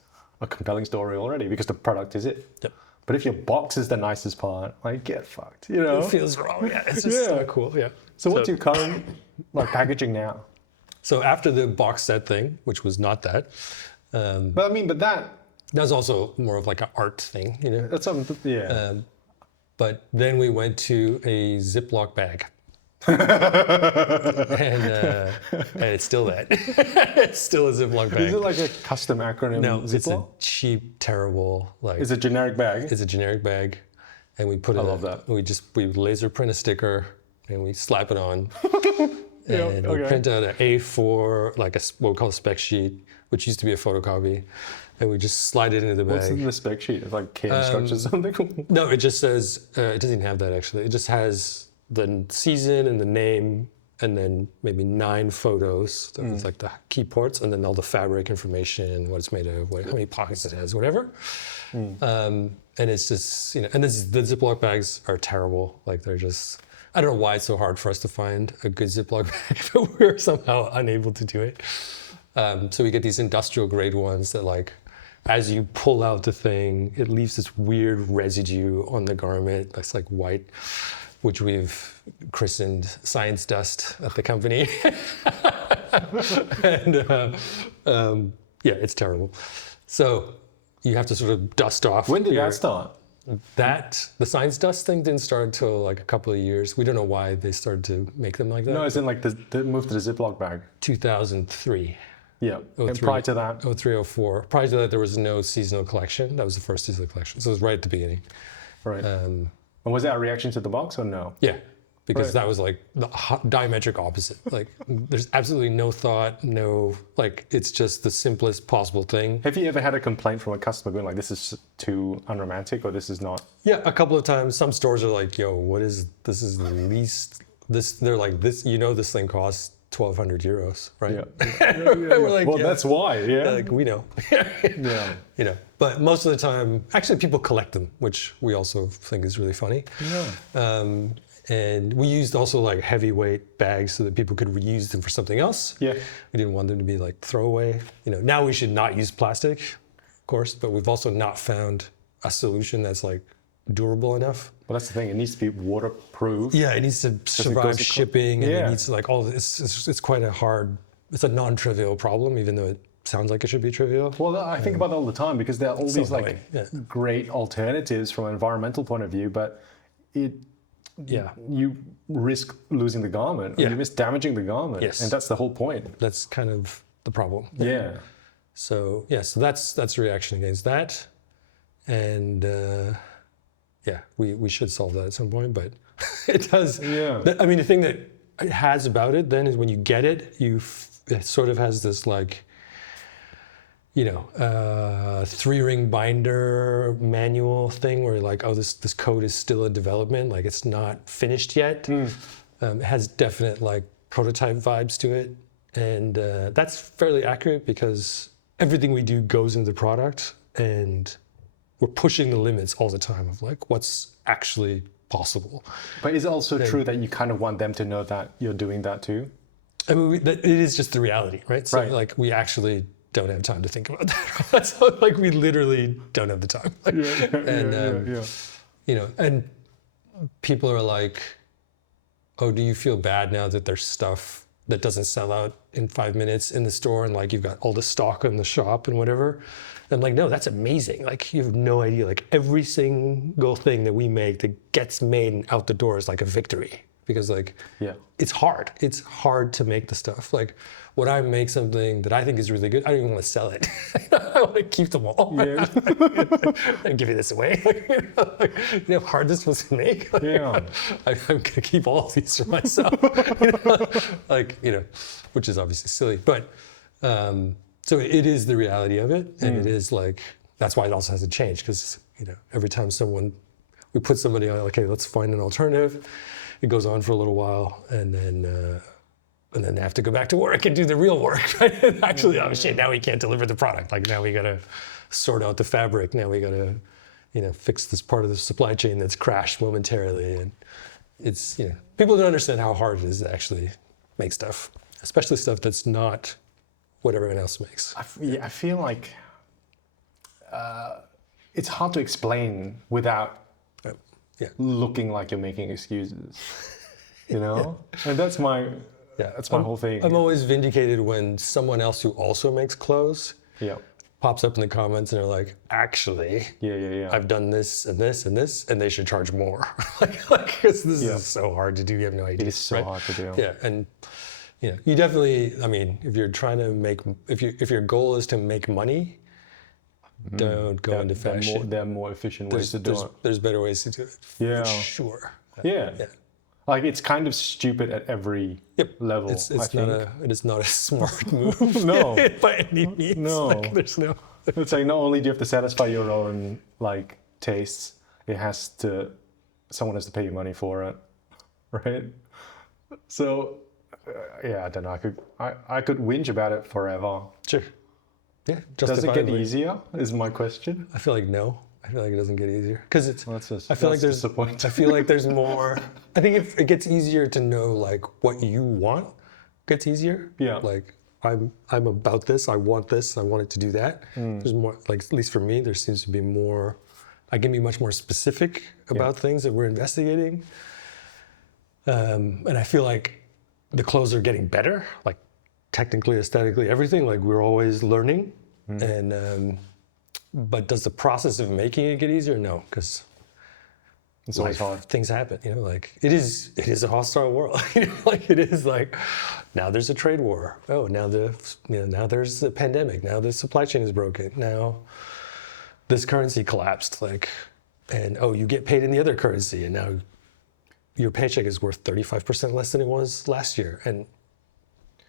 a compelling story already because the product is it. Yep. But if your box is the nicest part, like, get fucked, you know? It feels wrong. Yeah, it's just not cool. Yeah. So what's your current packaging now? So after the box set thing, which was not that. But that was also more of like an art thing, you know? That's something, yeah. But then we went to a Ziploc bag. and it's still that. It's still a Ziploc bag. Is it like a custom acronym? No, Ziploc? it's a cheap, terrible, like... It's a generic bag? It's a generic bag. And we put it... I love that. We laser print a sticker and we slap it on. And we print out an A4, like what we call a spec sheet, which used to be a photocopy. And we just slide it into the bag. What's in the spec sheet? It's like key instructions or something? No, it just says... it doesn't even have that, actually. It just has the season and the name and then maybe 9 photos. That was like the key parts, and then all the fabric information, what it's made of, how many pockets it has, whatever. And it's just, and the Ziploc bags are terrible. Like they're just, I don't know why it's so hard for us to find a good Ziploc bag, but we're somehow unable to do it. So we get these industrial grade ones that like, as you pull out the thing, it leaves this weird residue on the garment that's like white, which we've christened science dust at the company. And yeah, it's terrible. So you have to sort of dust off. When did that start? The science dust thing didn't start until like a couple of years. We don't know why they started to make them like that. No, it's in like the move to the Ziploc bag. 2003. Yeah, and prior to that? 03, 04. Prior to that, there was no seasonal collection. That was the first seasonal collection. So it was right at the beginning. Right. And was that a reaction to the box or no? Yeah, because that was like the diametric opposite. Like there's absolutely no thought, like it's just the simplest possible thing. Have you ever had a complaint from a customer going like, this is too unromantic or this is not? Yeah, a couple of times. Some stores are like, yo, this is the least, they're like, this thing costs 1,200 euros, right? Yeah. We're like, well, that's why, yeah. Like, we know. Yeah. But most of the time, actually people collect them, which we also think is really funny. Yeah. And we used also like heavyweight bags so that people could reuse them for something else. Yeah. We didn't want them to be like throwaway. Now we should not use plastic, of course, but we've also not found a solution that's like durable enough. Well, that's the thing. It needs to be waterproof. Yeah, it needs to survive shipping, and it needs to like all this. It's quite it's a non-trivial problem, even though it sounds like it should be trivial. Well, I think about it all the time because there are all these like great alternatives from an environmental point of view, but you risk losing the garment, or you risk damaging the garment, and that's the whole point. That's kind of the problem. Yeah. So that's the reaction against that, and we should solve that at some point, but it does. Yeah. I mean, the thing that it has about it then is when you get it, it sort of has this like, 3-ring binder manual thing where you're like, oh, this code is still in development, like it's not finished yet. It has definite like prototype vibes to it, and that's fairly accurate because everything we do goes into the product, and we're pushing the limits all the time of like what's actually possible. But is it also true that you kind of want them to know that you're doing that too? I mean, it is just the reality, right? So like we actually don't have time to think about that. So like we literally don't have the time. Like, and people are like, oh, do you feel bad now that there's stuff that doesn't sell out in 5 minutes in the store, and like you've got all the stock in the shop and whatever? I'm like, no, that's amazing. Like you have no idea. Like every single thing that we make that gets made and out the door is like a victory, because like it's hard. It's hard to make the stuff. Like when I make something that I think is really good, I don't even want to sell it. I want to keep them all. Yeah. I'm giving this away. You know how hard this was to make? I'm going to keep all of these for myself. Which is obviously silly. But so it is the reality of it. And it is like, that's why it also hasn't changed. Because, every time we put somebody on, like, hey, let's find an alternative. It goes on for a little while, and then they have to go back to work and do the real work. Right? Actually, oh shit, now we can't deliver the product. Like now we gotta sort out the fabric. Now we gotta, fix this part of the supply chain that's crashed momentarily. And it's, people don't understand how hard it is to actually make stuff, especially stuff that's not what everyone else makes. I feel like it's hard to explain without looking like you're making excuses, And that's my whole thing. I'm always vindicated when someone else who also makes clothes pops up in the comments and they're like, actually, I've done this and this and this, and they should charge more. Because this is so hard to do. You have no idea. It is so hard to do. Yeah, and you definitely. I mean, if you're trying to make, if your goal is to make money, don't go into fashion. There are more efficient ways to do it. There's better ways to do it. Yeah. For sure. Yeah. Like it's kind of stupid at every level. It is not a smart move. No. By any means. No. There's no. It's like not only do you have to satisfy your own tastes, someone has to pay you money for it, right? So Yeah, I don't know. I could whinge about it forever. Sure. Yeah. Does it get justifiably. easier? Is my question. I feel like no. I feel like it doesn't get easier because it's. Well, that's I feel like there's. disappointing. I feel like there's more. I think if it gets easier to know like what you want, gets easier. Yeah. Like I'm about this. I want this. I want it to do that. There's more. Like at least for me, there seems to be more. I can be much more specific about things that we're investigating. And I feel like the clothes are getting better. Like technically, aesthetically, everything. Like we're always learning. And. But does the process of making it get easier? No, because It's always hard. things happen. You know, like it is a hostile world. You know, like it is like now there's a trade war. Oh, now now there's a pandemic. Now the supply chain is broken. Now this currency collapsed. Like, and oh, you get paid in the other currency, and now your paycheck is worth 35% less than it was last year,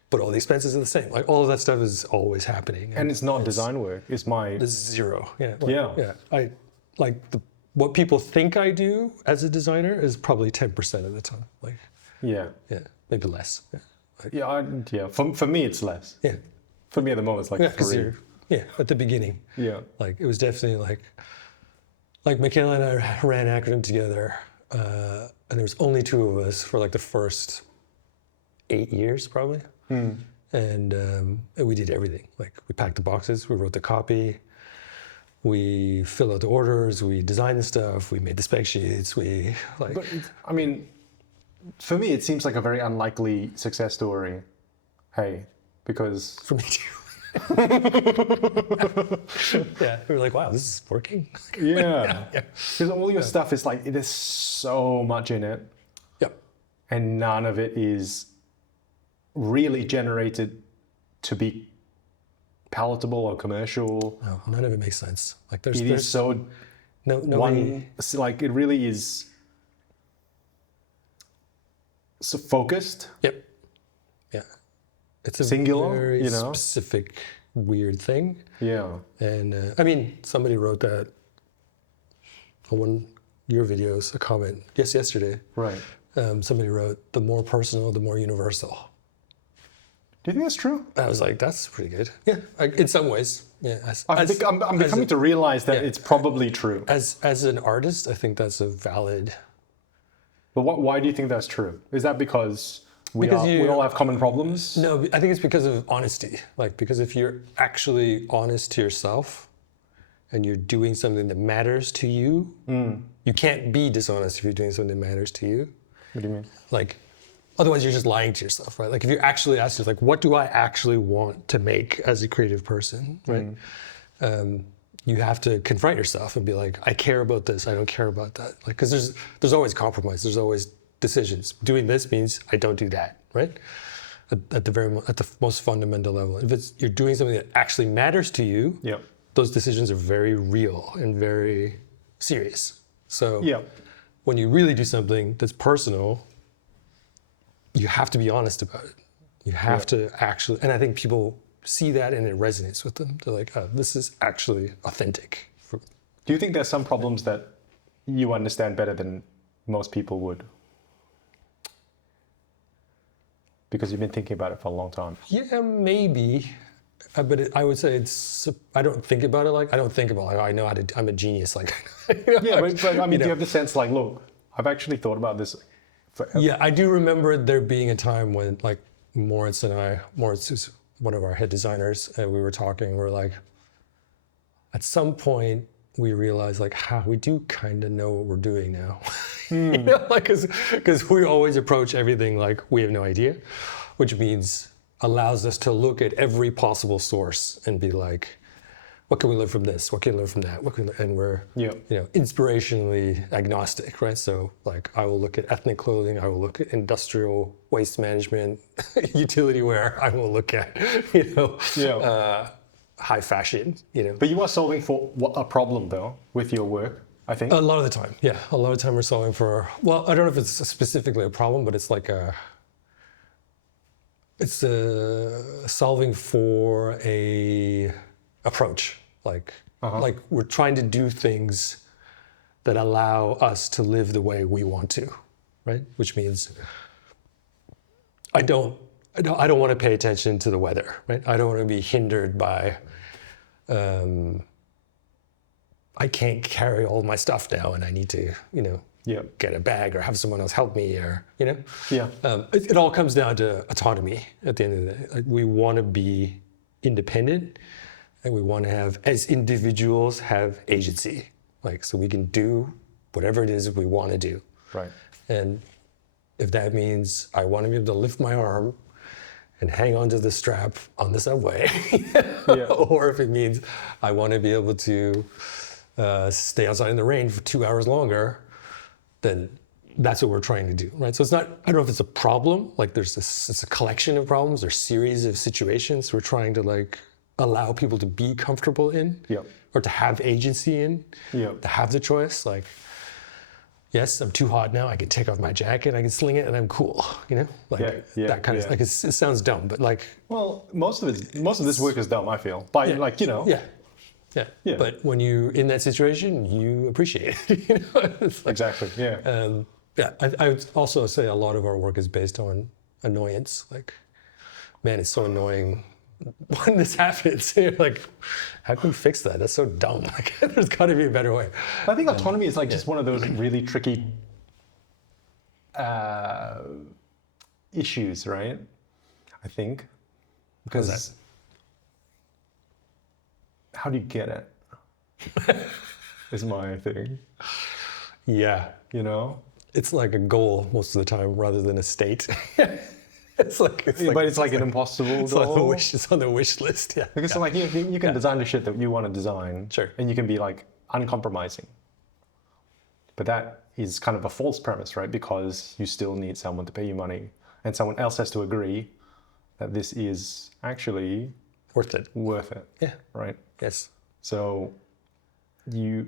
but all the expenses are the same. Like all of that stuff is always happening. And it's not design work. It's zero. Yeah. Yeah. I like what people think I do as a designer is probably 10% of the time. Like, yeah. maybe less. Yeah. Like, Yeah. For me, it's less. yeah. For me, at the moment, it's like 3. At the beginning. Yeah. Like it was definitely like Michaela and I ran Acronym together, and there was only 2 of us for like the first 8 years probably. And we did everything. Like we packed the boxes, we wrote the copy, we filled out the orders, we designed the stuff, we made the spec sheets, But I mean, for me, it seems like a very unlikely success story. Hey, because for me too. Yeah, we were like, wow, this is working. yeah, because all your stuff is like there's so much in it. Yep. And none of it is really generated to be palatable or commercial. No, none of it makes sense. Like there's so like it really is so focused. Yep. Yeah. It's a Singular, very specific, weird thing. Yeah. And I mean, somebody wrote that on one of your videos, a comment yesterday. Right. Somebody wrote, the more personal, the more universal. Do you think that's true? I was like, that's pretty good. Yeah, in some ways. Yeah. I'm becoming to realize that it's probably true. As an artist, I think that's a valid. But why do you think that's true? Is that because we all have common problems? No, I think it's because of honesty. Like, because if you're actually honest to yourself and you're doing something that matters to you, you can't be dishonest if you're doing something that matters to you. What do you mean? Like, otherwise you're just lying to yourself, right? Like if you're actually asking, like, what do I actually want to make as a creative person, right? You have to confront yourself and be like, I care about this, I don't care about that. Like, because there's always compromise, there's always decisions. Doing this means I don't do that, right? At the most fundamental level. If you're doing something that actually matters to you, those decisions are very real and very serious. So when you really do something that's personal, you have to be honest about it. You have to actually, and I think people see that and it resonates with them. They're like, oh, this is actually authentic. Do you think there's some problems that you understand better than most people would? Because you've been thinking about it for a long time. Yeah, maybe. But I would say I don't think about it like, oh, I know how to, I'm a genius. Like, yeah, but I mean, do you have the sense like, look, I've actually thought about this forever. Yeah, I do remember there being a time when like Moritz is one of our head designers, and we were talking, we were like, at some point we realized like, we do kind of know what we're doing now. You know, like, because we always approach everything like we have no idea, which means allows us to look at every possible source and be like, what can we learn from this? What can we learn from that? And we're, inspirationally agnostic, right? So like, I will look at ethnic clothing, I will look at industrial waste management, utility wear, I will look at, high fashion, But you are solving for a problem though, with your work, I think. A lot of the time, yeah. A lot of the time we're solving for, well, I don't know if it's specifically a problem, but it's like solving for a approach. Like we're trying to do things that allow us to live the way we want to, right? Which means I don't I don't want to pay attention to the weather, right? I don't want to be hindered by, I can't carry all my stuff now and I need to, get a bag or have someone else help me or, Yeah. It all comes down to autonomy at the end of the day. Like, we want to be independent and we want to have, as individuals, have agency. Like, so we can do whatever it is we want to do. Right. And if that means I want to be able to lift my arm and hang onto the strap on the subway, or if it means I want to be able to stay outside in the rain for 2 hours longer, then that's what we're trying to do, right? So it's not, I don't know if it's a problem, like there's this, it's a collection of problems or series of situations we're trying to like allow people to be comfortable in, or to have agency in, to have the choice. Like, yes, I'm too hot now. I can take off my jacket, I can sling it, and I'm cool. That kind of like it sounds dumb, but like. Well, most of this work is dumb. I feel, but Yeah. But when you're in that situation, you appreciate it. It's like, exactly. Yeah. I would also say a lot of our work is based on annoyance. Like, man, it's so annoying when this happens. You're like, how can we fix that? That's so dumb. Like, there's got to be a better way. I think autonomy is like just one of those really tricky issues, right? I think because how do you get it? Is my thing. Yeah. It's like a goal most of the time rather than a state. It's like an impossible goal. It's on the wish list. Yeah. Because like you can design the shit that you want to design. Sure. And you can be like uncompromising. But that is kind of a false premise, right? Because you still need someone to pay you money, and someone else has to agree that this is actually worth it. Yeah. Right. Yes. So you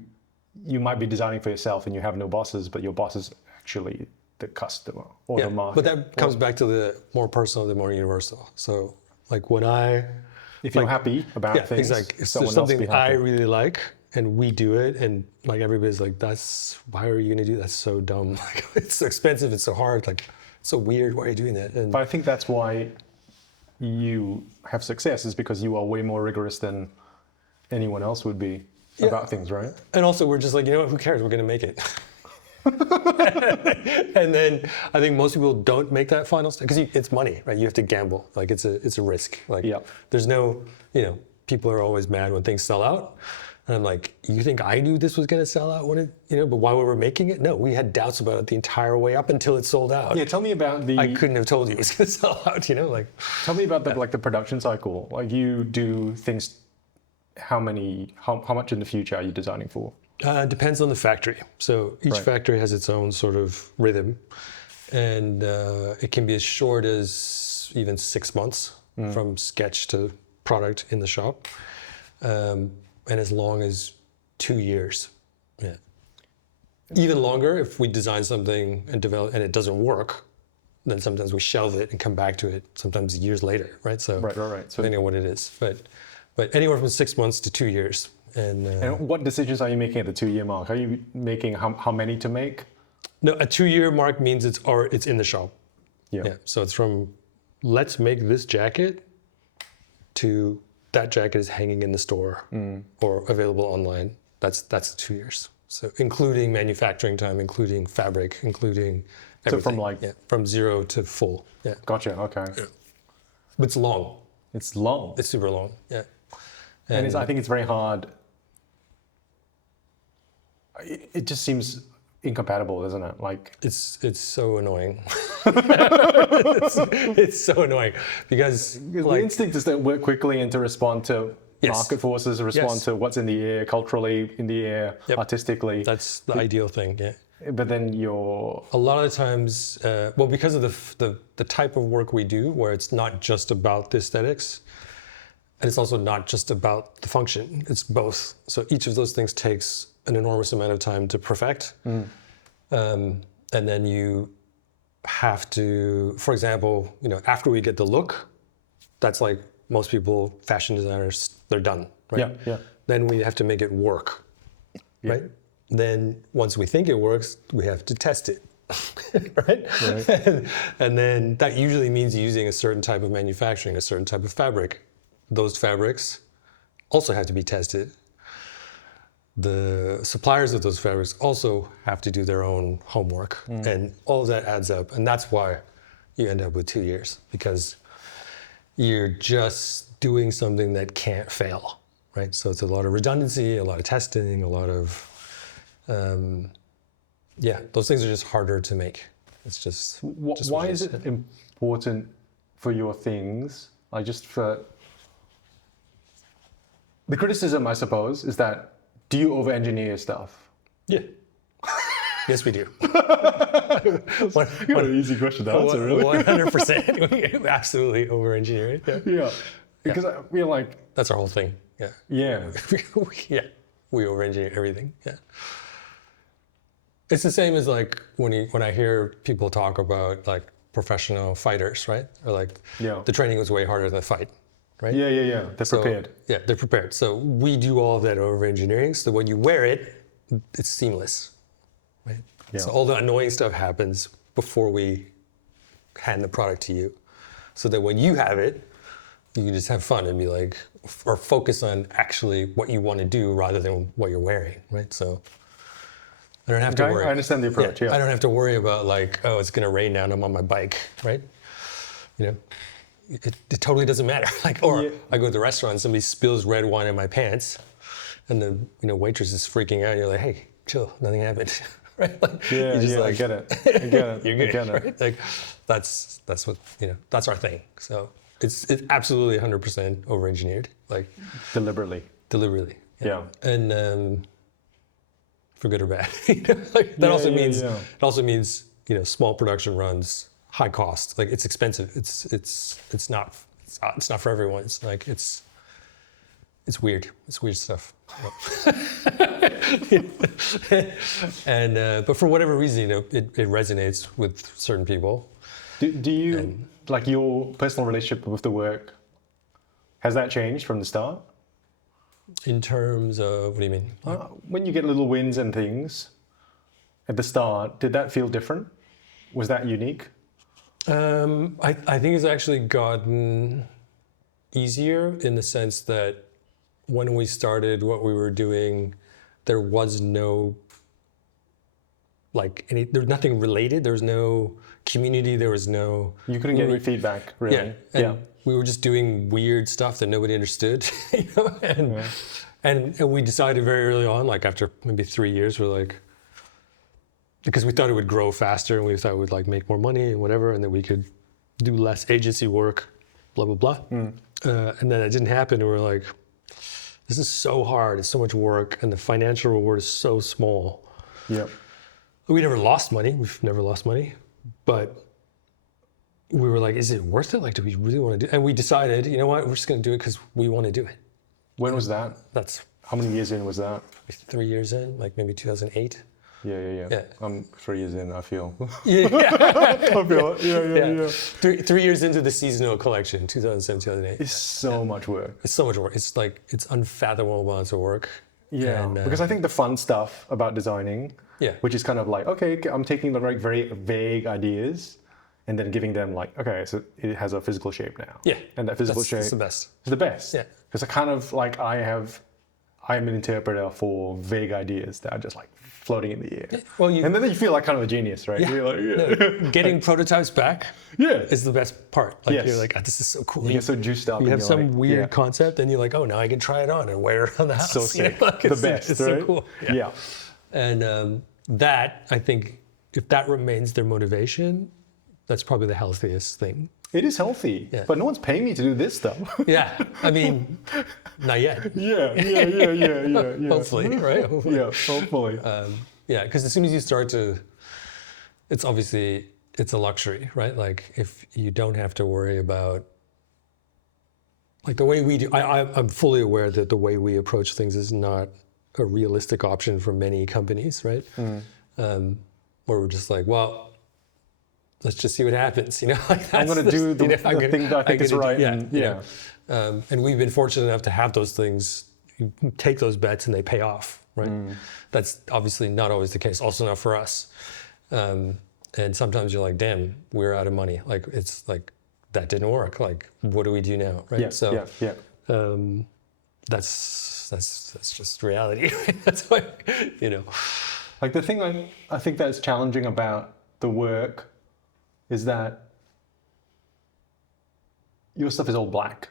might be designing for yourself and you have no bosses, but your boss is actually the customer or the market. But that comes back to the more personal, the more universal. So like if you're happy about things, exactly. If there's something I really like and we do it and like everybody's like, why are you gonna do that? That's so dumb. Like, it's so expensive, it's so hard, like it's so weird, why are you doing that? But I think that's why you have success, is because you are way more rigorous than anyone else would be about things, right? And also we're just like, who cares? We're gonna make it. And then I think most people don't make that final step because it's money, right? You have to gamble. Like it's a risk. Like there's no, people are always mad when things sell out. And I'm like, you think I knew this was going to sell out when it, but while we were making it? No, we had doubts about it the entire way up until it sold out. Yeah, tell me about I couldn't have told you it was going to sell out, like. Tell me about the production cycle. Like you do things, how much in the future are you designing for? Depends on the factory. So each factory has its own sort of rhythm. And it can be as short as even 6 months from sketch to product in the shop. And as long as 2 years. Yeah. Even longer if we design something and develop and it doesn't work, then sometimes we shelve it and come back to it sometimes years later, right? So right. So depending on what it is. But anywhere from 6 months to 2 years. And what decisions are you making at the 2 year mark? Are you making how many to make? No, a 2 year mark means it's in the shop. Yeah. So it's from let's make this jacket to that jacket is hanging in the store or available online. That's 2 years. So including manufacturing time, including fabric, including everything. So from zero to full. Yeah. Gotcha. Okay. Yeah. But it's long. It's long. It's super long. Yeah. And I think it's very hard. It just seems incompatible, isn't it? Like it's so annoying. it's so annoying because the instinct is to work quickly and to respond to market forces, respond to what's in the air, culturally in the air, artistically. That's the ideal thing. Yeah. But then a lot of the times, because of the type of work we do, where it's not just about the aesthetics. And it's also not just about the function, it's both. So each of those things takes an enormous amount of time to perfect. And then you have to, for example, after we get the look, that's like most people, fashion designers, they're done, right? Yeah. Then we have to make it work, right? Then once we think it works, we have to test it. right? And then that usually means using a certain type of manufacturing, a certain type of fabric. Those fabrics also have to be tested. The suppliers of those fabrics also have to do their own homework, and all of that adds up. And that's why you end up with 2 years, because you're just doing something that can't fail, right? So it's a lot of redundancy, a lot of testing, a lot of, those things are just harder to make. It's just why is it important for your things? Like, just for the criticism, I suppose, is that, do you over-engineer your stuff? Yeah. Yes, we do. You got an easy question to answer, really. 100%. We absolutely over-engineer it. Yeah. Because I feel like... That's our whole thing. Yeah. Yeah. Yeah. We over-engineer everything. Yeah. It's the same as like when I hear people talk about like professional fighters, right? Or like the training was way harder than the fight, right? Yeah. They're prepared. Yeah, they're prepared. So we do all of that over-engineering. So when you wear it, it's seamless, right? Yeah. So all the annoying stuff happens before we hand the product to you. So that when you have it, you can just have fun and be like, or focus on actually what you want to do rather than what you're wearing, right? So I don't have to worry. I understand the approach, yeah. I don't have to worry about like, oh, it's gonna rain now and I'm on my bike, right? You know, it totally doesn't matter. Like, or I go to the restaurant and somebody spills red wine in my pants and the waitress is freaking out and you're like, hey, chill, nothing happened, right? Like, I get it. I get it. You're good, I get it. right? Like, that's what, that's our thing. So it's absolutely 100% over-engineered, like Deliberately. Yeah. And for good or bad, that also means small production runs, high cost, like it's expensive. It's not for everyone. It's like it's weird. It's weird stuff. And but for whatever reason, it resonates with certain people. Do you like your personal relationship with the work? Has that changed from the start? In terms of, what do you mean? When you get little wins and things at the start, did that feel different? Was that unique? I think it's actually gotten easier in the sense that when we started what we were doing, there was no, there was nothing related. There was no community. There was no... You couldn't get any feedback, really. Yeah. We were just doing weird stuff that nobody understood, and we decided very early on, like after maybe 3 years, we're like, because we thought it would grow faster and we thought it would like make more money and whatever, and that we could do less agency work, blah, blah, blah. And then it didn't happen, and we're like, this is so hard, it's so much work, and the financial reward is so small. Yeah. We never lost money, we've never lost money, but we were like, is it worth it? Like, do we really want to do it? And we decided, you know what, we're just going to do it because we want to do it. When was that? That's... How many years in was that? 3 years in, like maybe 2008. Yeah. I'm 3 years in, I feel. Yeah. I feel it. Yeah. 3 years into the seasonal collection, 2007, 2008. It's so much work. It's so much work. It's like, it's unfathomable amounts of work. Yeah, and, because I think the fun stuff about designing, which is kind of like, okay, I'm taking the very vague ideas and then giving them like, okay, so it has a physical shape now. Yeah. And that physical shape is the best. It's the best. Yeah. Because I kind of like, I'm an interpreter for vague ideas that are just like floating in the air. Yeah. Well, and then you feel like kind of a genius, right? Yeah. You're like, No, getting prototypes back is the best part. Like you're like, oh, this is so cool. You get so juiced up. You have some weird concept and you're like, oh, now I can try it on and wear it around the house. So sick. Like, the best, it's right? so cool. Yeah. And that, I think, if that remains their motivation, that's probably the healthiest thing. It is healthy, but no one's paying me to do this stuff. Yeah, I mean, not yet. Yeah. Hopefully, right? Hopefully. Yeah, hopefully. Yeah, because as soon as you start to, it's a luxury, right? Like if you don't have to worry about, like the way we do, I'm fully aware that the way we approach things is not a realistic option for many companies, right? Where we're just like, well, let's just see what happens, Like I'm going to do the thing that I think is right. And we've been fortunate enough to have those things. You take those bets and they pay off, right? That's obviously not always the case. Also not for us. And sometimes you're like, damn, we're out of money. Like, it's like, that didn't work. Like, what do we do now? Right. Yeah, So that's just reality. That's why, like the thing I think that's challenging about the work is that your stuff is all black.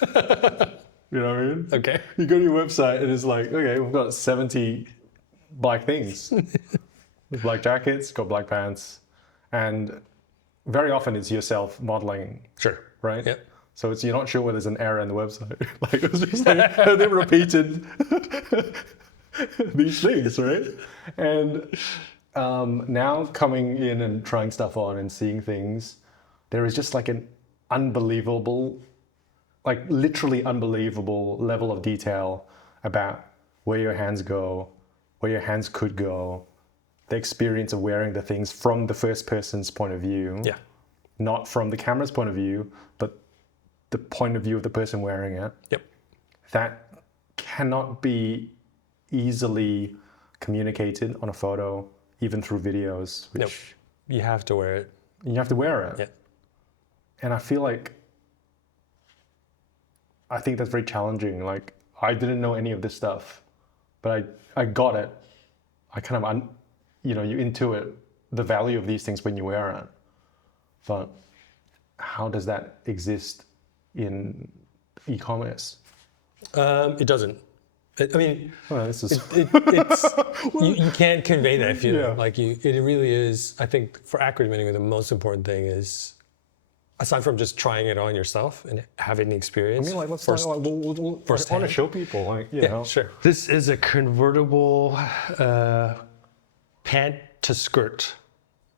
You know what I mean? Okay. You go to your website and it's like, okay, we've got 70 black things. Black jackets, got black pants, and very often it's yourself modeling. Sure. Right? Yep. So you're not sure whether there's an error in the website. Like it was just like they repeated these things, right? And now coming in and trying stuff on and seeing things, there is just like an unbelievable, like literally unbelievable level of detail about where your hands go, where your hands could go, the experience of wearing the things from the first person's point of view. Yeah. Not from the camera's point of view, but the point of view of the person wearing it. Yep. That cannot be easily communicated on a photo, even through videos. Which Nope. You have to wear it. You have to wear it. Yeah. And I feel like, I think that's very challenging. Like, I didn't know any of this stuff, but I got it. I kind of, you intuit the value of these things when you wear it. But how does that exist in e-commerce? It doesn't. Well, this is It's you can't convey that feeling. Yeah. Like it really is. I think for acronym anyway, the most important thing is, aside from just trying it on yourself and having the experience. like let's first, talk, like, we'll I want to show people, like you know. Sure. This is a convertible pant to skirt,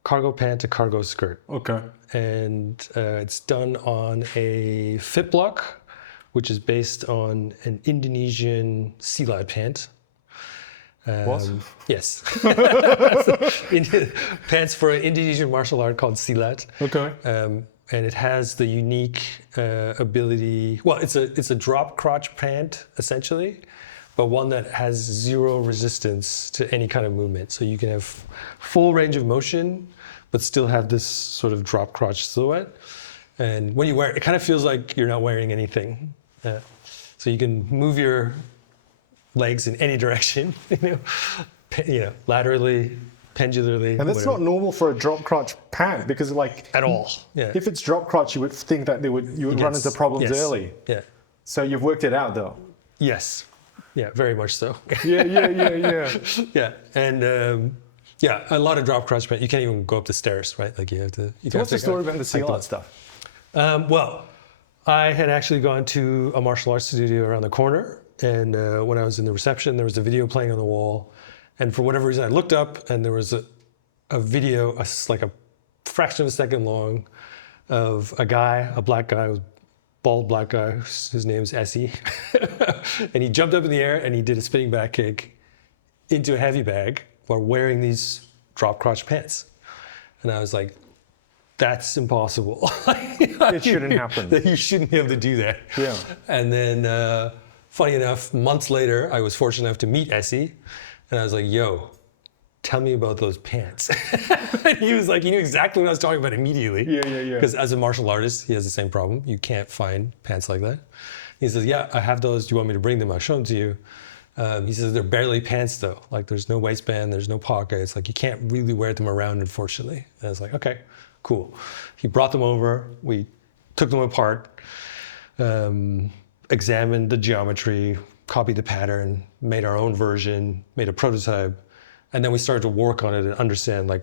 cargo pant to cargo skirt. Okay. And it's done on a fit block, which is based on an Indonesian silat pant. What? Yes. Pants for an Indonesian martial art called silat. Okay. And it has the unique ability. Well, it's a drop crotch pant essentially, but one that has zero resistance to any kind of movement. So you can have full range of motion, but still have this sort of drop crotch silhouette. And when you wear it, it kind of feels like you're not wearing anything. So you can move your legs in any direction, laterally, pendularly. And that's whatever. not normal for a drop crotch pant because, like, At all. Yeah. if it's drop crotch, you would think that you would run into problems early. Yeah. So you've worked it out, though. Yes. Yeah, very much so. Yeah. Yeah. And a lot of drop crotch pant. You can't even go up the stairs, right? Like you have to. So what's the story behind the seal art stuff? Well, I had actually gone to a martial arts studio around the corner, and when I was in the reception, there was a video playing on the wall, and for whatever reason, I looked up, and there was a video, like a fraction of a second long, of a guy, a black guy, bald black guy. His name is Essie, and he jumped up in the air and he did a spinning back kick into a heavy bag while wearing these drop crotch pants, and I was like, that's impossible. It shouldn't happen. You shouldn't be able to do that. Yeah. And then, funny enough, months later, I was fortunate enough to meet Essie, and I was like, yo, tell me about those pants. And he was like, he knew exactly what I was talking about immediately. Yeah. Because as a martial artist, he has the same problem. You can't find pants like that. He says, yeah, I have those. Do you want me to bring them? I'll show them to you. He says, they're barely pants though. Like there's no waistband, there's no pockets. Like you can't really wear them around, unfortunately. And I was like, okay, cool. He brought them over. We took them apart, examined the geometry, copied the pattern, made our own version, made a prototype. And then we started to work on it and understand, like,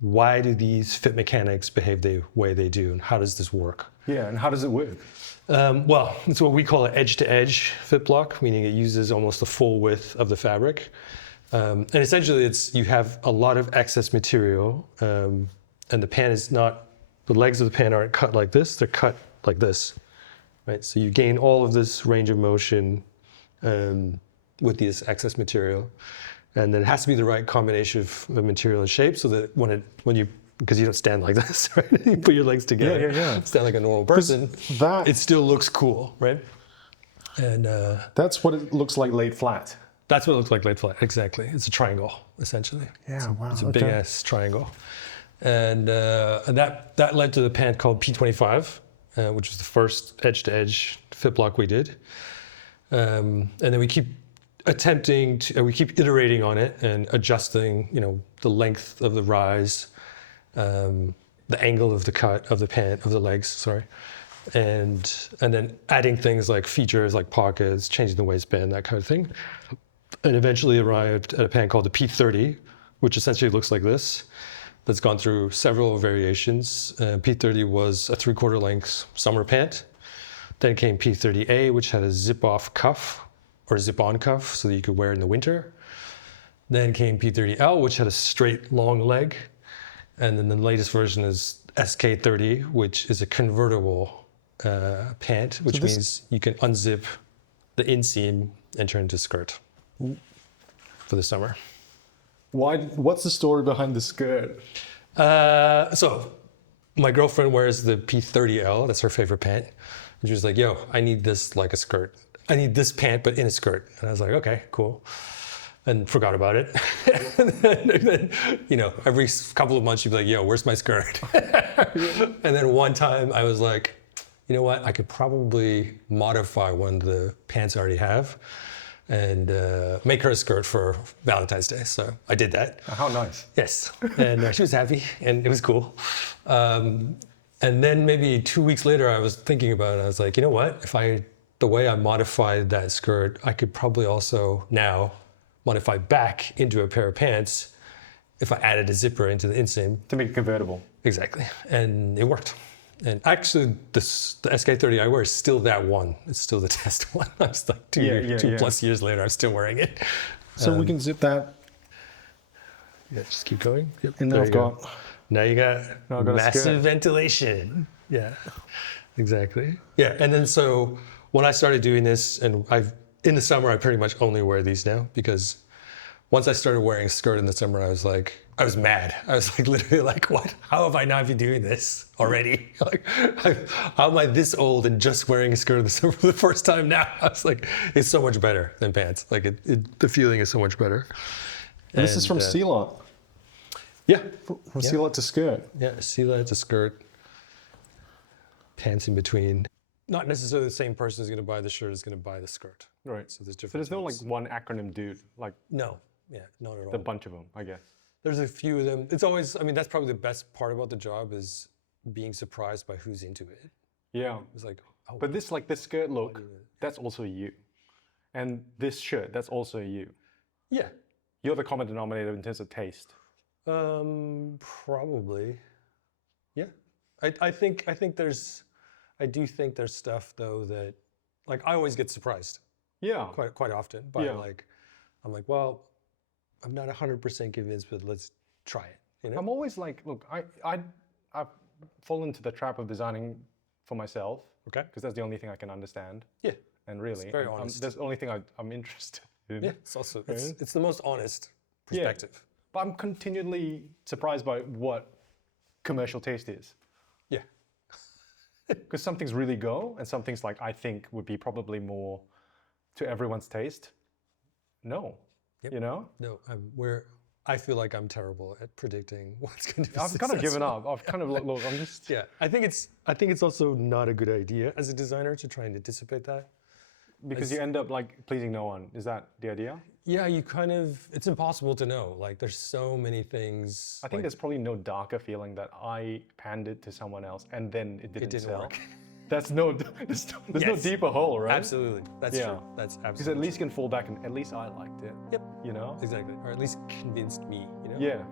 why do these fit mechanics behave the way they do, and how does this work? Yeah, and how does it work? Well, it's what we call an edge-to-edge fit block, meaning it uses almost the full width of the fabric. And essentially, you have a lot of excess material, and the pant is not, the legs of the pant aren't cut like this, they're cut like this, right? So you gain all of this range of motion with this excess material. And then it has to be the right combination of material and shape so that when you, because you don't stand like this, right? You put your legs together, stand like a normal person, That it still looks cool, right? And that's what it looks like laid flat. That's what it looks like laid flat. Exactly. It's a triangle, essentially. Yeah, wow. It's a big ass triangle. And that led to the pant called P25, which was the first edge-to-edge fit block we did. And then we keep we keep iterating on it and adjusting, the length of the rise, the angle of the cut of the pant, of the legs, sorry. And then adding things like features like pockets, changing the waistband, that kind of thing. And eventually arrived at a pant called the P30, which essentially looks like this. That's gone through several variations. P30 was a 3/4 length summer pant. Then came P30A, which had a zip-off cuff or zip-on cuff so that you could wear it in the winter. Then came P30L, which had a straight long leg. And then the latest version is SK30, which is a convertible pant, which means you can unzip the inseam and turn it into a skirt for the summer. What's the story behind the skirt? So my girlfriend wears the P30L, that's her favorite pant. And she was like, yo, I need this like a skirt. I need this pant, but in a skirt. And I was like, okay, cool. And forgot about it. and then, every couple of months she'd be like, yo, where's my skirt? And then one time I was like, you know what? I could probably modify one of the pants I already have and make her a skirt for Valentine's Day. So I did that. How nice. Yes. And she was happy and it was cool. And then maybe 2 weeks later, I was thinking about it. I was like, you know what? The way I modified that skirt, I could probably also now modify back into a pair of pants if I added a zipper into the inseam. To make it convertible. Exactly. And it worked. And actually, the SK30 I wear is still that one. It's still the test one. I was like two plus years later, I'm still wearing it. So we can zip that. Yeah, just keep going. Yep. And now Now you got got massive ventilation. Yeah, exactly. Yeah, and then so when I started doing this, and in the summer, I pretty much only wear these now because once I started wearing a skirt in the summer, I was mad. I was like literally like, what? How have I not been doing this already? Like, how am I this old and just wearing a skirt in the summer for the first time now? I was like, it's so much better than pants. Like the feeling is so much better. And this is from Ziploc. Yeah. From Ziploc to skirt. Yeah, Ziploc to skirt. Pants in between. Not necessarily the same person who's going to buy the shirt is going to buy the skirt. Right. So there's different. So there's no like one acronym dude, like no, yeah, not at all. a bunch of them, I guess. There's a few of them. It's always, that's probably the best part about the job is being surprised by who's into it. Yeah. It's like, oh. But this skirt look, that's also you. And this shirt, that's also you. Yeah. You're the common denominator in terms of taste. Probably. Yeah. I do think there's stuff though that, like, I always get surprised. Yeah. Quite often. But I'm like, well, I'm not 100% convinced, but let's try it. I'm always like, look, I've fallen into the trap of designing for myself. Okay. Because that's the only thing I can understand. Yeah. And really, it's very honest. that's the only thing I'm interested in. Yeah. It's also it's the most honest perspective. Yeah. But I'm continually surprised by what commercial taste is. Yeah. Because some things really go, and some things like I think would be probably more to everyone's taste. No. Yep. No, I feel like I'm terrible at predicting what's going to be I've kind of given up. I've kind of like, look, I'm just... Yeah, I think it's also not a good idea as a designer to try and anticipate that. Because you end up like pleasing no one. Is that the idea? Yeah, it's impossible to know. Like there's so many things. I think there's probably no darker feeling that I pandered to someone else and then it didn't sell. Work. There's no deeper hole, right? Absolutely. That's true. That's absolutely. Because at least you can fall back and at least I liked it. Yep. You know? Exactly. Or at least convinced me, Yeah.